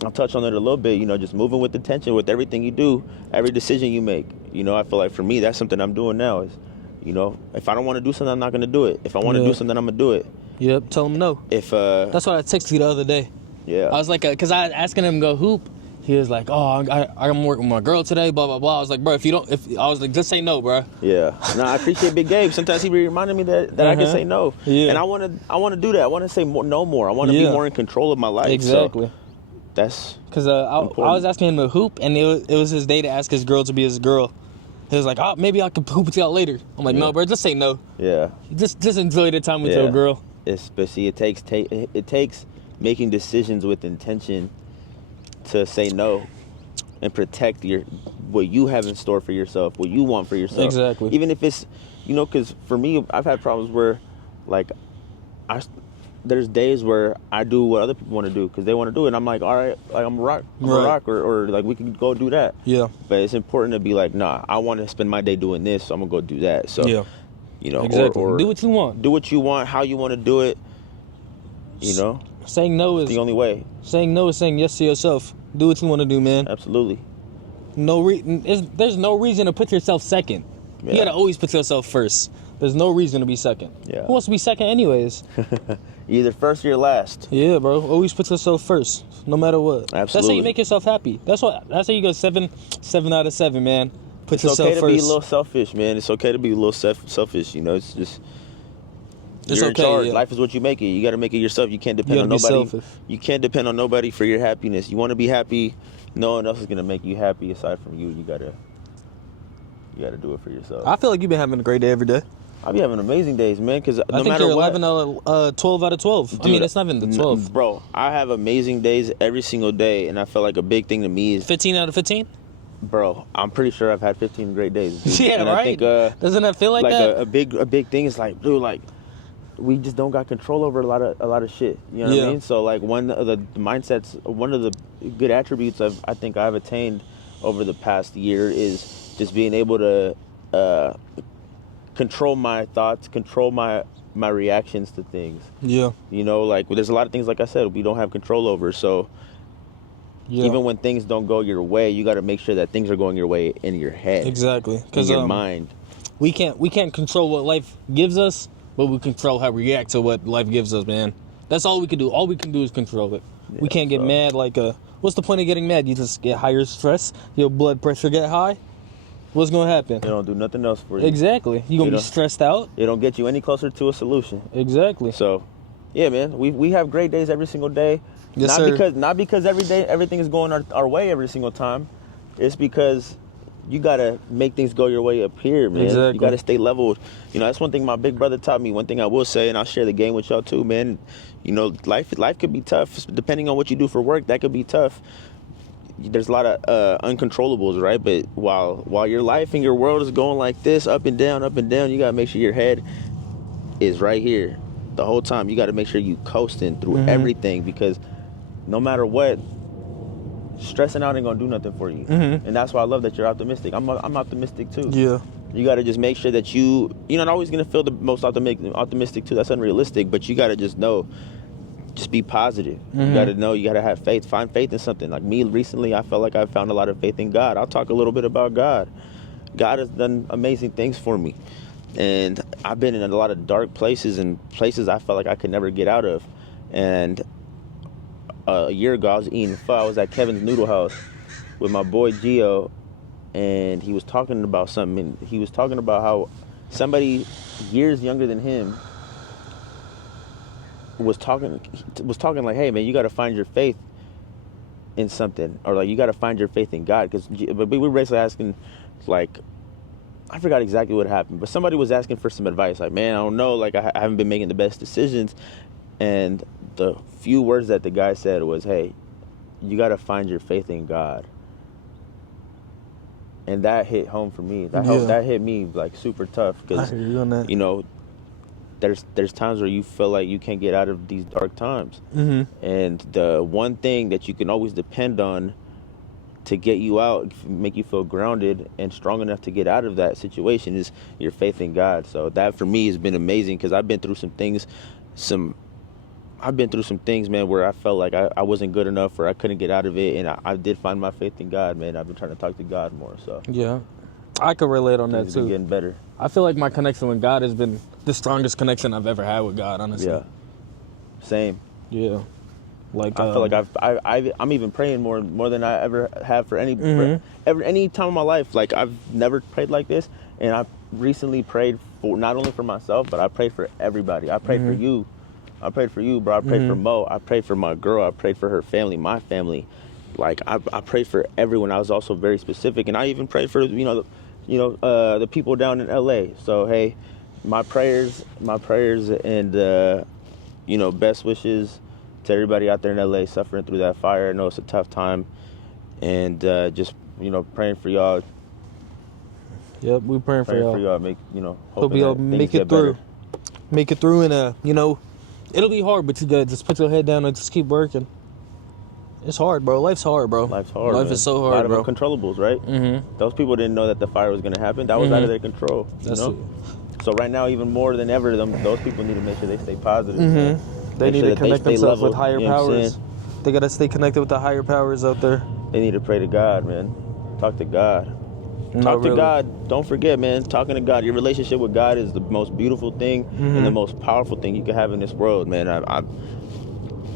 I'll touch on it a little bit. Just moving with intention with everything you do, every decision you make. I feel like for me, that's something I'm doing now. Is if I don't want to do something, I'm not going to do it. If I want to do something, I'm going to do it. Yep. Tell them no. That's what I texted you the other day. Yeah. I was like, because I was asking him to go hoop. He was like, "Oh, I'm working with my girl today." Blah blah blah. I was like, "Bro, I was like, just say no, bro." Yeah. No, I appreciate Big Gabe. Sometimes he be reminding me that I can say no. Yeah. And I want to do that. I want to say no more. I want to be more in control of my life. Exactly. So that's because I was asking him to hoop, and it was his day to ask his girl to be his girl, He was like, oh, maybe I could poop it out later. I'm like, no, bro, just say no. Yeah. Just enjoy the time with your girl. But see, it takes making decisions with intention to say no and protect what you have in store for yourself, what you want for yourself. Exactly. Even if it's, because for me, I've had problems where, like, there's days where I do what other people want to do because they want to do it. And I'm like, all right, like I'm a rock, or like we can go do that. Yeah. But it's important to be like, nah, I want to spend my day doing this, so I'm gonna go do that. So, exactly. or do what you want. Do what you want, how you want to do it. Saying no is the only way. Saying no is saying yes to yourself. Do what you want to do, man. Absolutely. There's no reason to put yourself second. Yeah. You gotta always put yourself first. There's no reason to be second. Yeah. Who wants to be second anyways? Either first or you're last. Yeah, bro. Always put yourself first, no matter what. Absolutely. That's how you make yourself happy. That's how you go 7 out of 7, man. Put yourself first. It's okay to be a little selfish, man. It's okay to be a little selfish. It's just you're in charge. Yeah. Life is what you make it. You got to make it yourself. You can't depend on nobody. You can't depend on nobody for your happiness. You want to be happy. No one else is gonna make you happy aside from you. You gotta do it for yourself. I feel like you've been having a great day every day. I'll be having amazing days, man, because no I think matter you're what. 12 out of 12. Dude, I mean, it's not even the 12. Bro, I have amazing days every single day, and I feel like a big thing to me is... 15 out of 15? Bro, I'm pretty sure I've had 15 great days. Dude. Yeah, and right? I think, doesn't that feel like that? A big thing is like, dude, like, we just don't got control over a lot of shit. You know what I mean? So, like, one of the mindsets, one of the good attributes I think I've attained over the past year is just being able to... control my thoughts, control my reactions to things. Yeah. Like there's a lot of things, like I said, we don't have control over. So even when things don't go your way, you got to make sure that things are going your way in your head. Exactly. In your mind. We can't control what life gives us, but we control how we react to what life gives us, man. That's all we can do. All we can do is control it. Yeah, we can't get mad like what's the point of getting mad? You just get higher stress, your blood pressure get high. What's going to happen? It don't do nothing else for you. Exactly. You're going to be stressed out. It don't get you any closer to a solution. Exactly. So, yeah, man, we have great days every single day. Yes, not because every day everything is going our way every single time. It's because you got to make things go your way up here, man. Exactly. You got to stay leveled. That's one thing my big brother taught me. One thing I will say, and I'll share the game with y'all too, man. Life could be tough. Depending on what you do for work, that could be tough. There's a lot of uncontrollables, right? But while your life and your world is going like this, up and down, you got to make sure your head is right here the whole time. You got to make sure you coasting through everything, because no matter what, stressing out ain't going to do nothing for you. And that's why I love that you're optimistic. I'm optimistic too. Yeah. You got to just make sure that you're not always going to feel the most optimistic too. That's unrealistic, but you got to just know. Just be positive. You got to know, you got to have faith. Find faith in something. Like me recently, I felt like I found a lot of faith in God. I'll talk a little bit about God. God has done amazing things for me. And I've been in a lot of dark places and places I felt like I could never get out of. And a year ago, I was eating pho. I was at Kevin's Noodle House with my boy Gio, and he was talking about something. And he was talking about how somebody years younger than him was talking like, hey man, you got to find your faith in something, or like you got to find your faith in God, but we were basically asking, like, I forgot exactly what happened, but somebody was asking for some advice, like, man, I don't know, like I haven't been making the best decisions, and the few words that the guy said was, hey, you got to find your faith in God. And that hit home for me. That hit me like super tough, because there's times where you feel like you can't get out of these dark times. And the one thing that you can always depend on to get you out, make you feel grounded and strong enough to get out of that situation, is your faith in God. So that for me has been amazing, because I've been through some things, man, where I felt like I wasn't good enough, or I couldn't get out of it, and I did find my faith in God, man. I've been trying to talk to God more. So yeah, I could relate on that too. Getting better. I feel like my connection with God has been the strongest connection I've ever had with God, honestly. Yeah. Same. Yeah. Like I feel like I'm even praying more than I ever have for any time in my life. Like I've never prayed like this, and I recently prayed for not only for myself, but I prayed for everybody. I prayed for you. I prayed for you, bro. I prayed for Mo. I prayed for my girl. I prayed for her family, my family. Like I prayed for everyone. I was also very specific, and I even prayed for the people down in LA. So hey, my prayers, and best wishes to everybody out there in LA suffering through that fire. I know it's a tough time, and just praying for y'all. Yep, we're praying for y'all. Make hope y'all make it through. Make it through, and it'll be hard, but you gotta just put your head down and just keep working. It's hard, bro. Life's hard, bro. Life's hard. Life man. is so hard, a lot bro. of uncontrollables, right? Mm-hmm. Those people didn't know that the fire was going to happen. That was out of their control. So right now, even more than ever, those people need to make sure they stay positive. Mm-hmm. They need to connect themselves with higher powers. They gotta stay connected with the higher powers out there. They need to pray to God, man. Talk to God. Talk to God. Don't forget, man. Talking to God. Your relationship with God is the most beautiful thing and the most powerful thing you can have in this world, man. I'm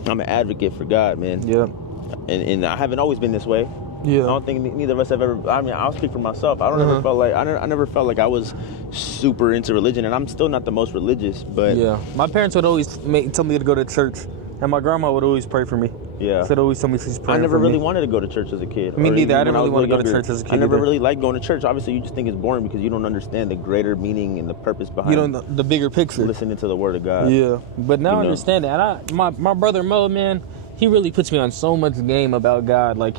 an advocate for God, man. Yeah. And I haven't always been this way. Yeah. I don't think neither of us have ever. I mean, I'll speak for myself. I never felt like I never felt like I was super into religion, and I'm still not the most religious. But yeah, my parents would always tell me to go to church, and my grandma would always pray for me. Yeah, she'd always tell me she's praying. I never for really me. wanted to go to church as a kid. Me neither. I didn't really want to go younger, to church as a kid. I never either. really liked going to church. Obviously, you just think it's boring because you don't understand the greater meaning and the purpose behind. You don't know the bigger picture. Listening to the Word of God. Yeah, but now I understand it. And my brother Mo, man, he really puts me on so much game about God. Like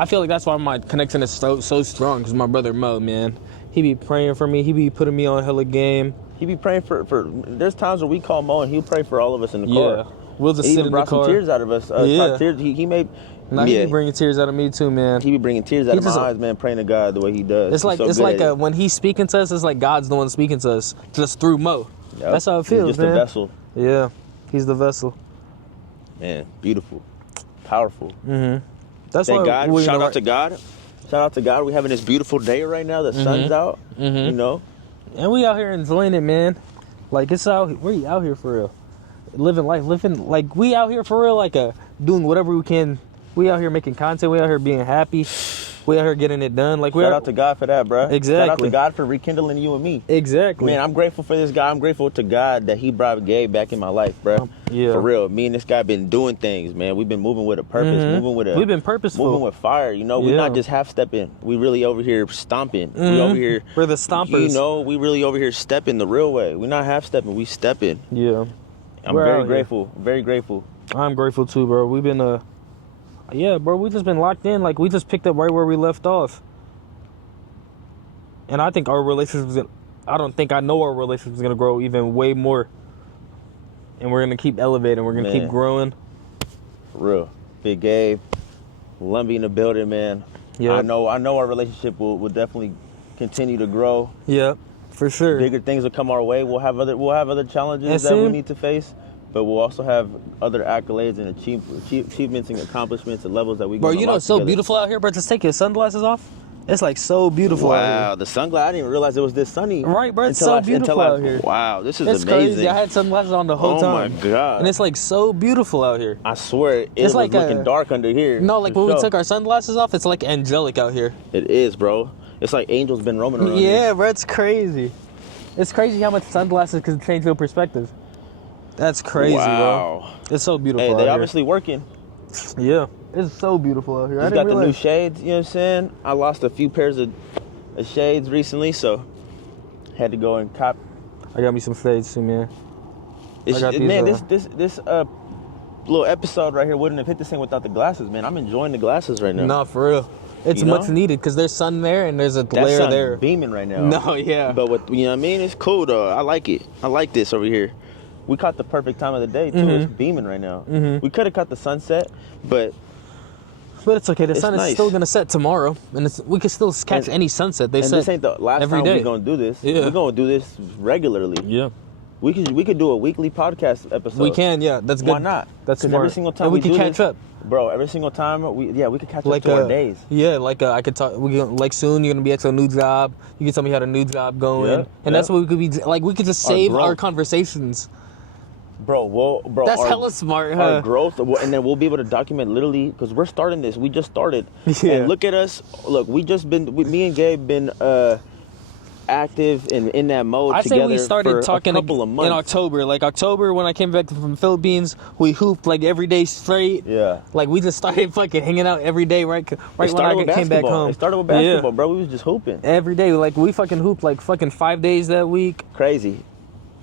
I feel like that's why my connection is so strong. Cause my brother Mo, man, he be praying for me. He be putting me on hella game. He be praying for. There's times where we call Mo and he'll pray for all of us in the car. Yeah, we'll just he sit even in the brought car. some tears out of us. Tears. He made. Nah, he be bringing tears out of me too, man. He be bringing tears out of my eyes, man, praying to God the way he does. It's like when he's speaking to us, it's like God's the one speaking to us, just through Mo. Yep. That's how it feels, he's just man. a vessel. Yeah, he's the vessel. Man, beautiful, powerful. Mm-hmm. That's Thank why God. Shout out to God. Shout out to God. We're having this beautiful day right now. The sun's out. And we out here enjoying it, man. Like we out here for real, living life, like we out here for real, like doing whatever we can. We out here making content. We out here being happy. We out here getting it done. Like shout out to God for that, bro. Exactly. Shout out to God for rekindling you and me. Exactly. Man, I'm grateful for this guy. I'm grateful to God that he brought Gabe back in my life, bro. Yeah. For real. Me and this guy been doing things, man. We've been moving with a purpose, We've been purposeful. moving with fire. We're not just half stepping. We really over here stomping. We over here. We're the stompers. We really over here stepping the real way. We're not half stepping. We stepping. Yeah. I'm very grateful. Very grateful. I'm grateful too, bro. We've been yeah, bro. We just been locked in. Like we just picked up right where we left off. And I think our relationship I know our relationship is gonna grow even way more. And we're gonna keep elevating. We're gonna keep growing. For real. Big Gabe, Lumbi in the building, man. Yeah. I know our relationship will definitely continue to grow. Yeah, for sure. Bigger things will come our way. We'll have other challenges that we need to face. But we'll also have other accolades and achievements and accomplishments and levels that we can Bro, it's so beautiful out here, bro. Just take your sunglasses off. It's like so beautiful out here. Wow, the sunglasses. I didn't even realize it was this sunny. Right, bro. It's so beautiful out here. Wow, this is amazing. Crazy. I had sunglasses on the whole time. Oh my God. And it's like so beautiful out here. I swear, it's like looking dark under here. No, like when we took our sunglasses off, it's like angelic out here. It is, bro. It's like angels been roaming around here. Yeah, bro, it's crazy. It's crazy how much sunglasses can change your perspective. That's crazy, bro. It's so beautiful out here. Hey, they obviously working. Yeah. It's so beautiful out here. He's got the new shades, you know what I'm saying? I lost a few pairs of shades recently, so had to go and cop. I got me some shades too, man. This little episode right here wouldn't have hit this thing without the glasses, man. I'm enjoying the glasses right now. No, for real. It's much needed because there's sun there and there's a glare there. Beaming right now. No, yeah. But you know what I mean? It's cool though. I like it. I like this over here. We caught the perfect time of the day too. It's beaming right now. We could have caught the sunset, but it's okay. The sun is still gonna set tomorrow, and we can still catch any sunset. They said this ain't the last time we're gonna do this. Yeah. We're gonna do this regularly. Yeah. We could do a weekly podcast episode. We can, yeah. That's good. Why not? That's smart. Every single time and we can catch up. Bro, every single time we could catch up to our days. Yeah, I could talk. Soon you're gonna be at your new job. You can tell me how the new job going, and that's what we could be like. We could just save our conversations. Bro, that's hella smart, huh? Our growth, and then we'll be able to document literally because we're starting this. We just started, yeah. And look at us. Look, me and Gabe been active and in that mode I together say we started for talking a couple of months. in October. Like October when I came back from the Philippines, we hooped like every day straight. Yeah. Like we just started fucking hanging out every day right when I came back home. It started with basketball, bro. We was just hooping. Every day. Like we fucking hooped like fucking 5 days that week. Crazy.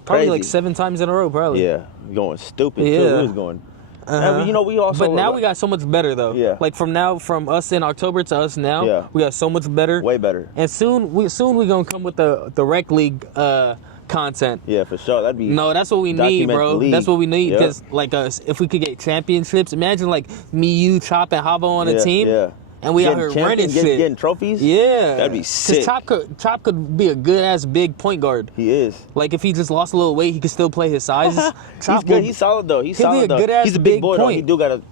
Probably like 7 times in a row, probably. Yeah. Going stupid too. Yeah. We was going. And, you know, we also. But now we got so much better though. Yeah. Like from us in October to us now, Yeah. we got so much better. Way better. And soon we gonna come with the rec league content. Yeah, for sure. That'd be. No, that's what we need, document bro. the league. That's what we need. Yep. Because like if we could get championships, imagine like me, you, Chop, and Havo on a team. Yeah. And we out Getting here running shit. Getting trophies? Yeah. That'd be sick. Chop could be a good ass big point guard. He is. Like if he just lost a little weight, he could still play his sizes. He's good. He's solid though. He's solid though. He's a big boy though. He do gotta.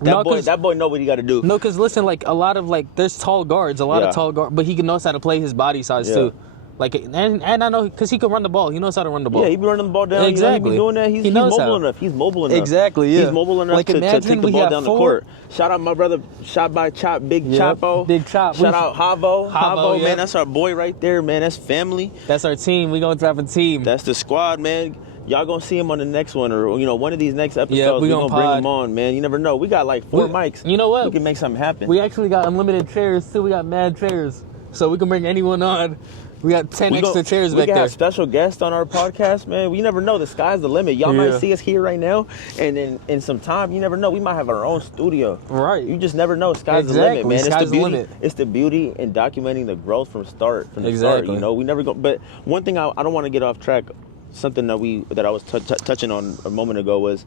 That boy know what he gotta do. No, because listen, like a lot of like there's tall guards, of tall guards, but he knows how to play his body size too. Like and I know because he can run the ball. He knows how to run the ball. Yeah, he be running the ball down. Exactly. He be doing that. He's mobile enough. He's mobile enough. Exactly. Yeah. He's mobile enough like, to take the ball down the court. Shout out my brother, shot by Chop, Big Chapo. Big Chop. Shout out Havo. Havo, man, that's our boy right there, man. That's family. That's our team. We gonna drive a team. That's the squad, man. Y'all gonna see him on the next one, or one of these next episodes. Yeah, we gonna bring him on, man. You never know. We got like 4 mics. You know what? We can make something happen. We actually got unlimited chairs too. We got mad chairs, so we can bring anyone on. We got 10 extra chairs back there. We can have special guests on our podcast, man. We never know. The sky's the limit. Y'all might see us here right now, and then in some time, you never know. We might have our own studio. Right. You just never know. Sky's the limit, man. Sky's the limit. It's the beauty in documenting the growth from the start. Exactly. We never go. But one thing I don't want to get off track. Something that I was touching on a moment ago was,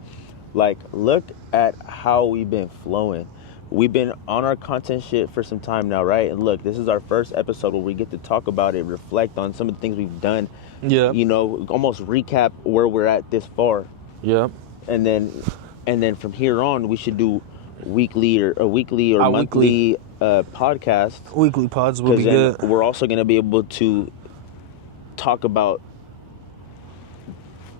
like, look at how we've been flowing. We've been on our content shit for some time now, right? And look, this is our first episode where we get to talk about it, reflect on some of the things we've done. Yeah. Almost recap where we're at this far. Yeah. And then from here on, we should do weekly or monthly podcasts. Weekly pods will be good. We're also going to be able to talk about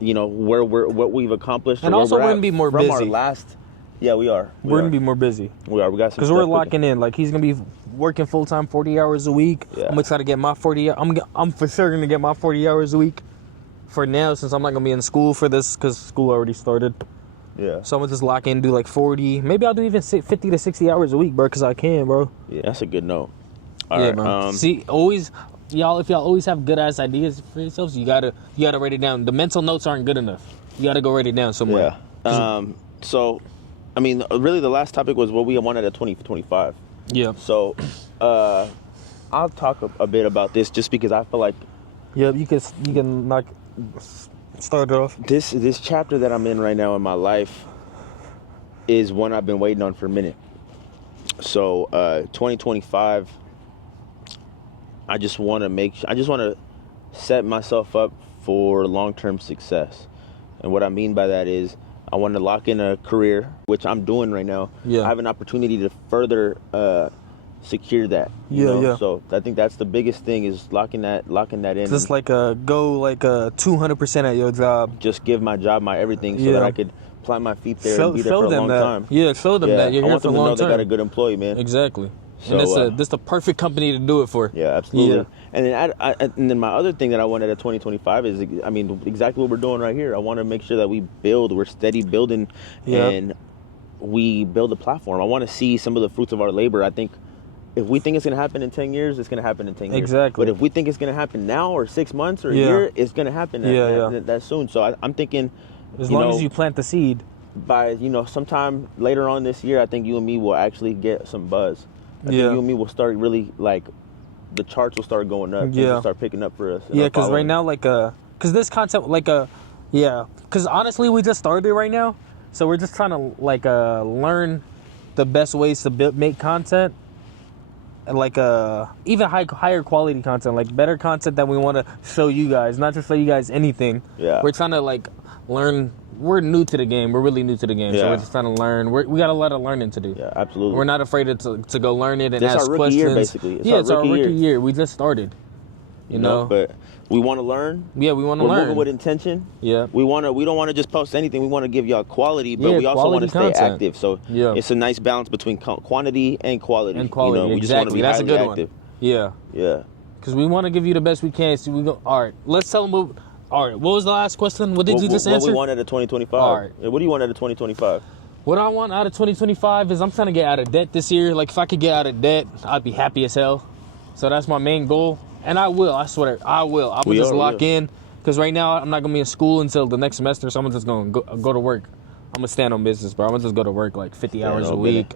what we've accomplished, and also we're gonna be more busy from our last. Yeah, we are. We're gonna be more busy. We are. We got some because we're locking in. Like he's gonna be working full time, 40 hours a week. Yeah. I'm gonna try to get my 40. I'm for sure gonna get my 40 hours a week. For now, since I'm not gonna be in school for this, because school already started. Yeah. So I'm gonna just lock in, do like 40. Maybe I'll do even 50 to 60 hours a week, bro. Because I can, bro. Yeah, that's a good note. All right, man. See, always. If y'all always have good ass ideas for yourselves, you gotta write it down. The mental notes aren't good enough. You gotta go write it down somewhere. Yeah. So, I mean, really, the last topic was what we wanted at 2025. Yeah. So, I'll talk a bit about this just because I feel like. Yeah, you can knock. Start it off. This chapter that I'm in right now in my life is one I've been waiting on for a minute. So, 2025. I just want to set myself up for long-term success. And what I mean by that is I want to lock in a career, which I'm doing right now. Yeah. I have an opportunity to further secure that. You know? Yeah. So I think that's the biggest thing is locking that in. Just like go like 200% at your job. Just give my job my everything so that I could plant my feet there and be there for a long time. Yeah, show them that you're here for a long time. I want them to know they got a good employee, man. Exactly. So, and this the perfect company to do it for. Yeah, absolutely. Yeah. And then my other thing that I wanted at 2025 is, I mean, exactly what we're doing right here. I want to make sure that we're steady building, and we build a platform. I want to see some of the fruits of our labor. I think if we think it's going to happen in 10 years, it's going to happen in 10 years. Exactly. But if we think it's going to happen now or 6 months or a year, it's going to happen that soon. So I'm thinking, as long as you plant the seed, by sometime later on this year, I think you and me will actually get some buzz. I think you and me will start really, like, the charts will start going up. Things will start picking up for us. Yeah, because right now, like, because this concept, like, because honestly, we just started right now. So we're just trying to, like, learn the best ways to make content. And, like, even higher quality content, like, better content that we want to show you guys, not just show you guys anything. Yeah. We're trying to, like, learn. We're new to the game. We're really new to the game. So we're just trying to learn. We got a lot of learning to do. Yeah, absolutely. We're not afraid to go learn it and ask questions. It's our rookie year, basically. It's our rookie year. We just started. You know? But we want to learn. Yeah, we want to learn. We're moving with intention. Yeah. We don't want to just post anything. We want to give y'all quality, but we also want to stay active. So it's a nice balance between quantity and quality. And quality, we just want to be That's a good active. one. Yeah. Yeah. because we want to give you the best we can. So we go. All right, let's tell them. All right, what was the last question? What did you just answer? What we want out of 2025. All right. What do you want out of 2025? What I want out of 2025 is I'm trying to get out of debt this year. Like, if I could get out of debt, I'd be happy as hell. So that's my main goal. And I will. I swear. I will. I will just lock in. Because right now, I'm not going to be in school until the next semester. So I'm just going to go to work. I'm going to stand on business, bro. I'm going to just go to work like 50 hours a week.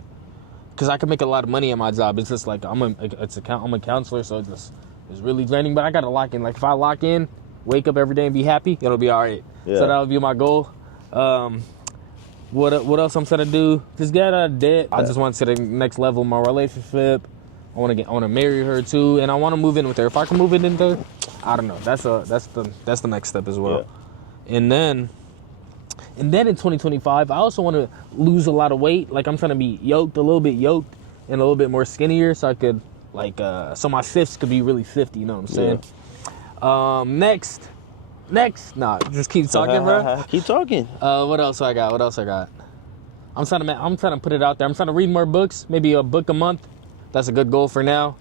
Because I can make a lot of money at my job. It's just like, I'm a counselor, so it's really draining. But I got to lock in. Like, if I lock in, wake up every day and be happy, it'll be all right. Yeah. So that'll be my goal. What else I'm trying to do? Just get out of debt. I just want to the next level of my relationship. I want to marry her too, and I want to move in with her. If I can move in there, I don't know. That's the next step as well. Yeah. And then in 2025, I also want to lose a lot of weight. Like, I'm trying to be a little bit yoked, and a little bit more skinnier, so I could so my fifths could be really 50. You know what I'm saying? Yeah. Next, nah, just keep talking, bro. Keep talking. What else I got? I'm trying to put it out there. I'm trying to read more books, maybe a book a month. That's a good goal for now.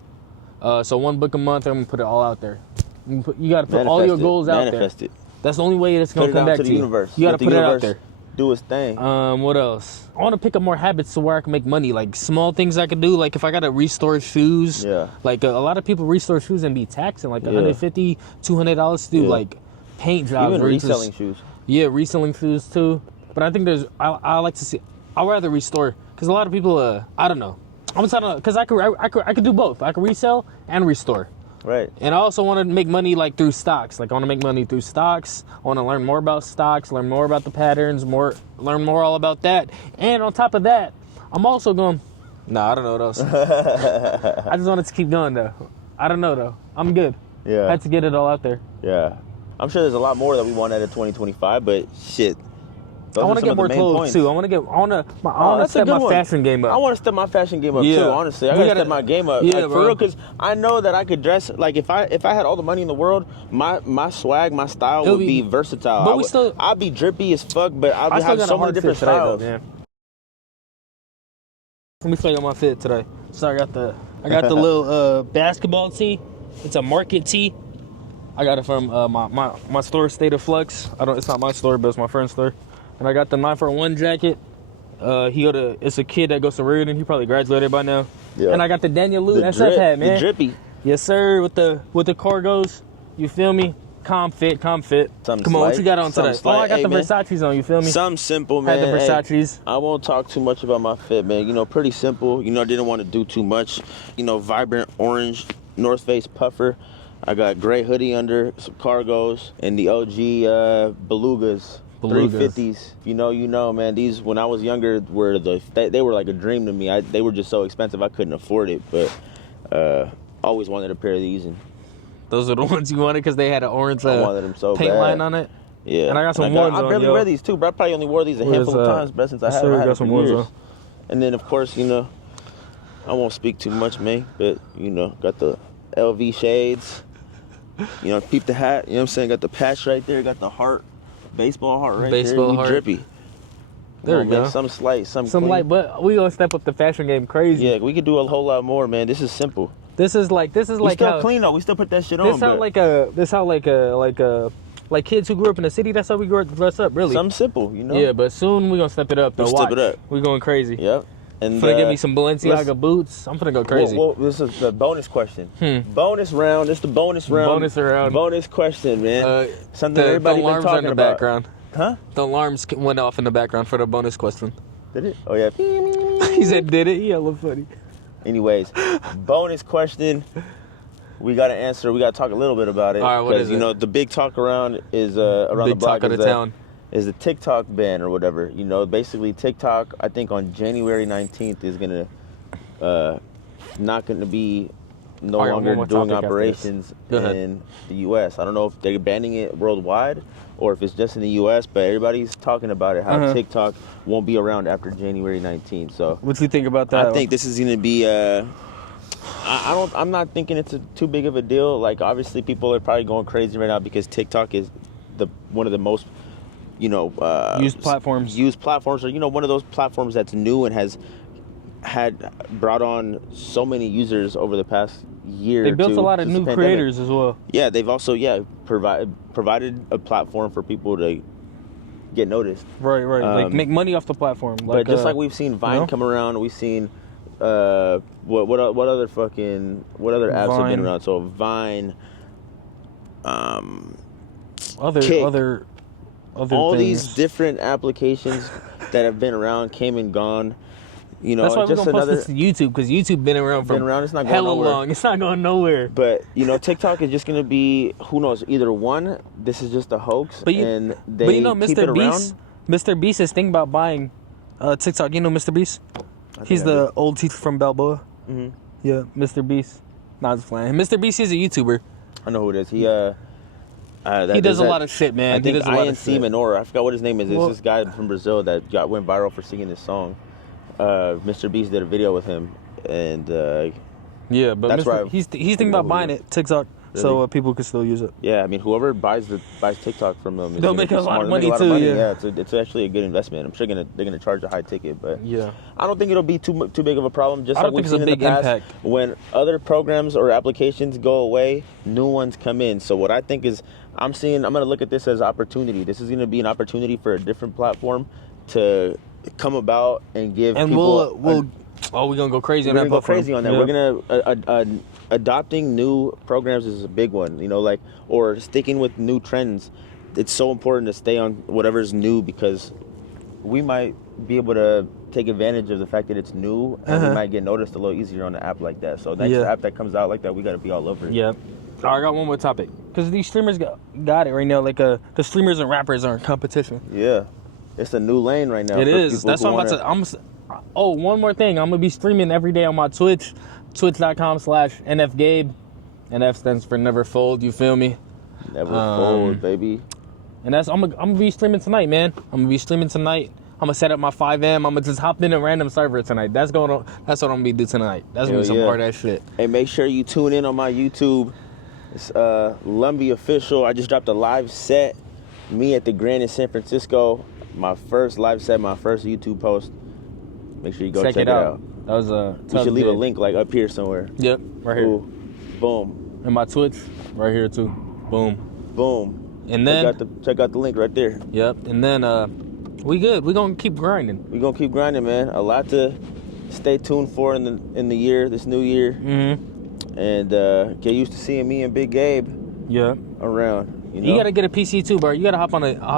So 1 book a month, I'm gonna put it all out there. You gotta put all your goals out there. Manifest it. That's the only way it's gonna come back to the you. Universe. You gotta put it out there. Do its thing. What else? I want to pick up more habits to where I can make money. Like, small things I could do. Like, if I gotta restore shoes. Yeah. Like, a lot of people restore shoes and be taxing like $150, $200 to do like paint jobs. Even reselling shoes. Yeah, reselling shoes too. But I think I like to see. I'd rather restore, because a lot of people. I don't know. I'm trying to, because I could do both. I could resell and restore. Right. And I also want to make money like through stocks. Like, I want to make money through stocks. I want to learn more about stocks, learn more about the patterns, learn more all about that. And on top of that, I'm also going. Nah, I don't know what else. I just wanted to keep going though. I don't know though. I'm good. Yeah. I had to get it all out there. Yeah. I'm sure there's a lot more that we want out of 2025, but shit. I want to get more clothes too. I want to step my fashion game up. I want to step my fashion game up too. Honestly, I gotta step my game up. Yeah, for real, because I know that I could dress like if I had all the money in the world, my swag, my style would be versatile. But I'd be drippy as fuck, but I'd have so many different styles. Today, let me show you my fit today. So I got the little basketball tee. It's a market tee. I got it from my store, State of Flux. It's not my store, but it's my friend's store. And I got the 941 jacket. It's a kid that goes to Reardon. He probably graduated by now. Yeah. And I got the Daniel Lute SF hat, man. The drippy. Yes, sir. With the cargos. You feel me? Calm fit. Come on, what you got on today? I got the Versace's on. You feel me? Something simple, man. Had the Versace's. I won't talk too much about my fit, man. You know, pretty simple. You know, I didn't want to do too much. You know, vibrant orange North Face puffer. I got gray hoodie under, some cargos, and the OG Belugas. 350s, you know, man. These, when I was younger, they were like a dream to me. They were just so expensive, I couldn't afford it. But always wanted a pair of these. And those are the ones you wanted because they had an orange I wanted them so paint bad. line on it. Yeah, and I got some ones on. I barely wear these too, but I probably only wore these a handful of times, but since I had some years. On. And then of course, you know, I won't speak too much, man. But you know, got the LV shades. You know, peep the hat. You know what I'm saying? Got the patch right there. Got the heart. Baseball heart right there. Heart. Drippy. There we go. Some slight, some light, but we gonna step up the fashion game crazy. Yeah, we could do a whole lot more, man. This is simple. This is like we still clean though. We still put that shit on. Like kids who grew up in the city. That's how we grew up dress up, really. Something simple, you know. Yeah, but soon we gonna step it up. Step it up. We going crazy. Yep. And finna get me some Balenciaga boots. I'm finna go crazy. Well, this is the bonus question. Bonus round. This is the bonus round. Bonus question, man. Something everybody been talking about. Background. Huh? The alarms went off in the background for the bonus question. Did it? Oh yeah. He said, "Did it?" Yeah, look funny. Anyways, bonus question. We got to answer. We got to talk a little bit about it. All right, what is it? You know, the big talk around is around big the block talk of the town. Is the TikTok ban or whatever. You know, basically TikTok, I think on January 19th is gonna not gonna be no longer doing operations in the U.S. I don't know if they're banning it worldwide or if it's just in the U.S., but everybody's talking about it, how TikTok won't be around after January 19th. So what do you think about that? I think this is gonna be I'm not thinking it's too big of a deal. Like, obviously people are probably going crazy right now because TikTok is one of the most used platforms, or one of those platforms that's new and has had brought on so many users over the past year. They built to a lot of since new the pandemic. creators as well. Yeah, they've also provided a platform for people to get noticed. Right. Like make money off the platform. Like, But just like we've seen Vine come around, we've seen what other apps have been Vine. around? So Vine, Kick. other all things. these different applications that have been around came and gone. You know, That's why we're just gonna post another this to YouTube, because YouTube been around for it's not going hella nowhere. long. It's not going nowhere. But you know, TikTok is just gonna be, who knows, either one, this is just a hoax, and they but you know, keep it Mr. Beast, around. Mr. Beast is thinking about buying TikTok. You know Mr. Beast? He's the old teacher from Balboa. Mm-hmm. Yeah, Mr. Beast. Not just playing. Mr. Beast is a YouTuber. I know who it is. He He does a lot of shit, man. I think he does a lot of INC shit. Minora. I forgot what his name is. Well, It's this guy from Brazil that went viral for singing this song. Mr. Beast did a video with him, and yeah, but that's why he's thinking about buying it, TikTok, so people can still use it. yeah, I mean, whoever buys TikTok from them, They'll make a lot of money too. Yeah, it's actually a good investment. I'm sure they're gonna charge a high ticket, but yeah, I don't think it'll be too big of a problem. Just I like don't we've think seen it's a in the big past, impact. when other programs or applications go away, new ones come in. So what I think is, I'm gonna look at this as opportunity. This is gonna be an opportunity for a different platform to come about and give people. We're gonna go crazy on We're that. gonna go crazy on that. Yeah. We're gonna adopting new programs is a big one. You know, like, or sticking with new trends. It's so important to stay on whatever's new, because we might be able to take advantage of the fact that it's new, and we might get noticed a little easier on an app like that. So next app that comes out like that, we gotta be all over it. Yeah. All right, I got one more topic, because these streamers got it right now. Like the streamers and rappers are in competition. Yeah, it's a new lane right now. It is. That's what I'm about to. Oh, one more thing. I'm gonna be streaming every day on my Twitch, twitch.com/NFGabe. NF stands for Never Fold. You feel me? Never fold, baby. And I'm gonna be streaming tonight, man. I'm gonna be streaming tonight. I'm gonna set up my 5M. I'm gonna just hop in a random server tonight. That's what I'm gonna be doing tonight. That's gonna be some hard ass shit. Hey, make sure you tune in on my YouTube. It's Lumbi Official. I just dropped a live set. Me at the Grand in San Francisco. My first live set, my first YouTube post. Make sure you go check it out. That was a. We should leave a link like up here somewhere. Yep, right here. Ooh. Boom. And my Twitch, right here too. Boom. Boom. And then check out the link right there. Yep. And then we good. We gonna keep grinding. We gonna keep grinding, man. A lot to stay tuned for in the year, this new year. Mm-hmm. And get used to seeing me and Big Gabe. Yeah. Around. You gotta get a PC too, bro. You gotta hop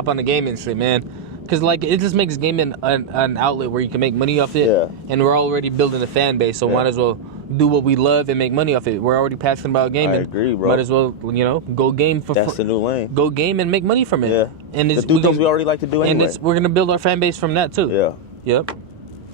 on the gaming shit, man. Cause like it just makes gaming an outlet where you can make money off it. Yeah. And we're already building a fan base, so might as well do what we love and make money off it. We're already passionate about gaming. I agree, bro. Might as well, go game for. That's the new lane. Go game and make money from it. Yeah. And it's the things we already like to do anyway. And we're gonna build our fan base from that too. Yeah. Yep.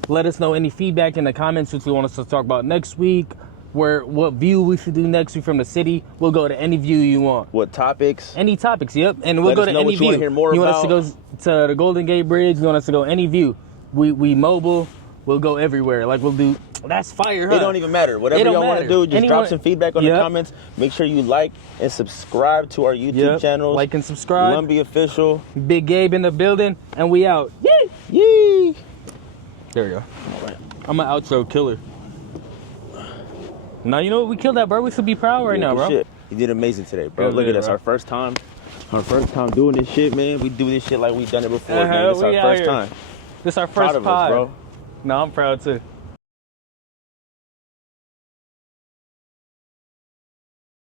Let us know any feedback in the comments which you want us to talk about next week. What view we should do next week from the city. We'll go to any view you want. What topics? Any topics, yep. And we'll Let go us to know any what you view. wanna hear more you want about. us to go to the Golden Gate Bridge? You want us to go any view? We mobile. We'll go everywhere. Like we'll do. That's fire, huh? It don't even matter. Whatever y'all want to do, just drop some feedback on the comments. Make sure you like and subscribe to our YouTube channels. Like and subscribe. Lumbi Official. Big Gabe in the building, and we out. Yee! Yee! There we go. I'm an outro killer. Now you know what? We killed that, bro. We should be proud right now, bro. Shit. You did amazing today, bro. Good Look at us. bro. Our first time doing this shit, man. We do this shit like we've done it before, man. It's our first time. This our first Proud of us, pod. bro. No, I'm proud too.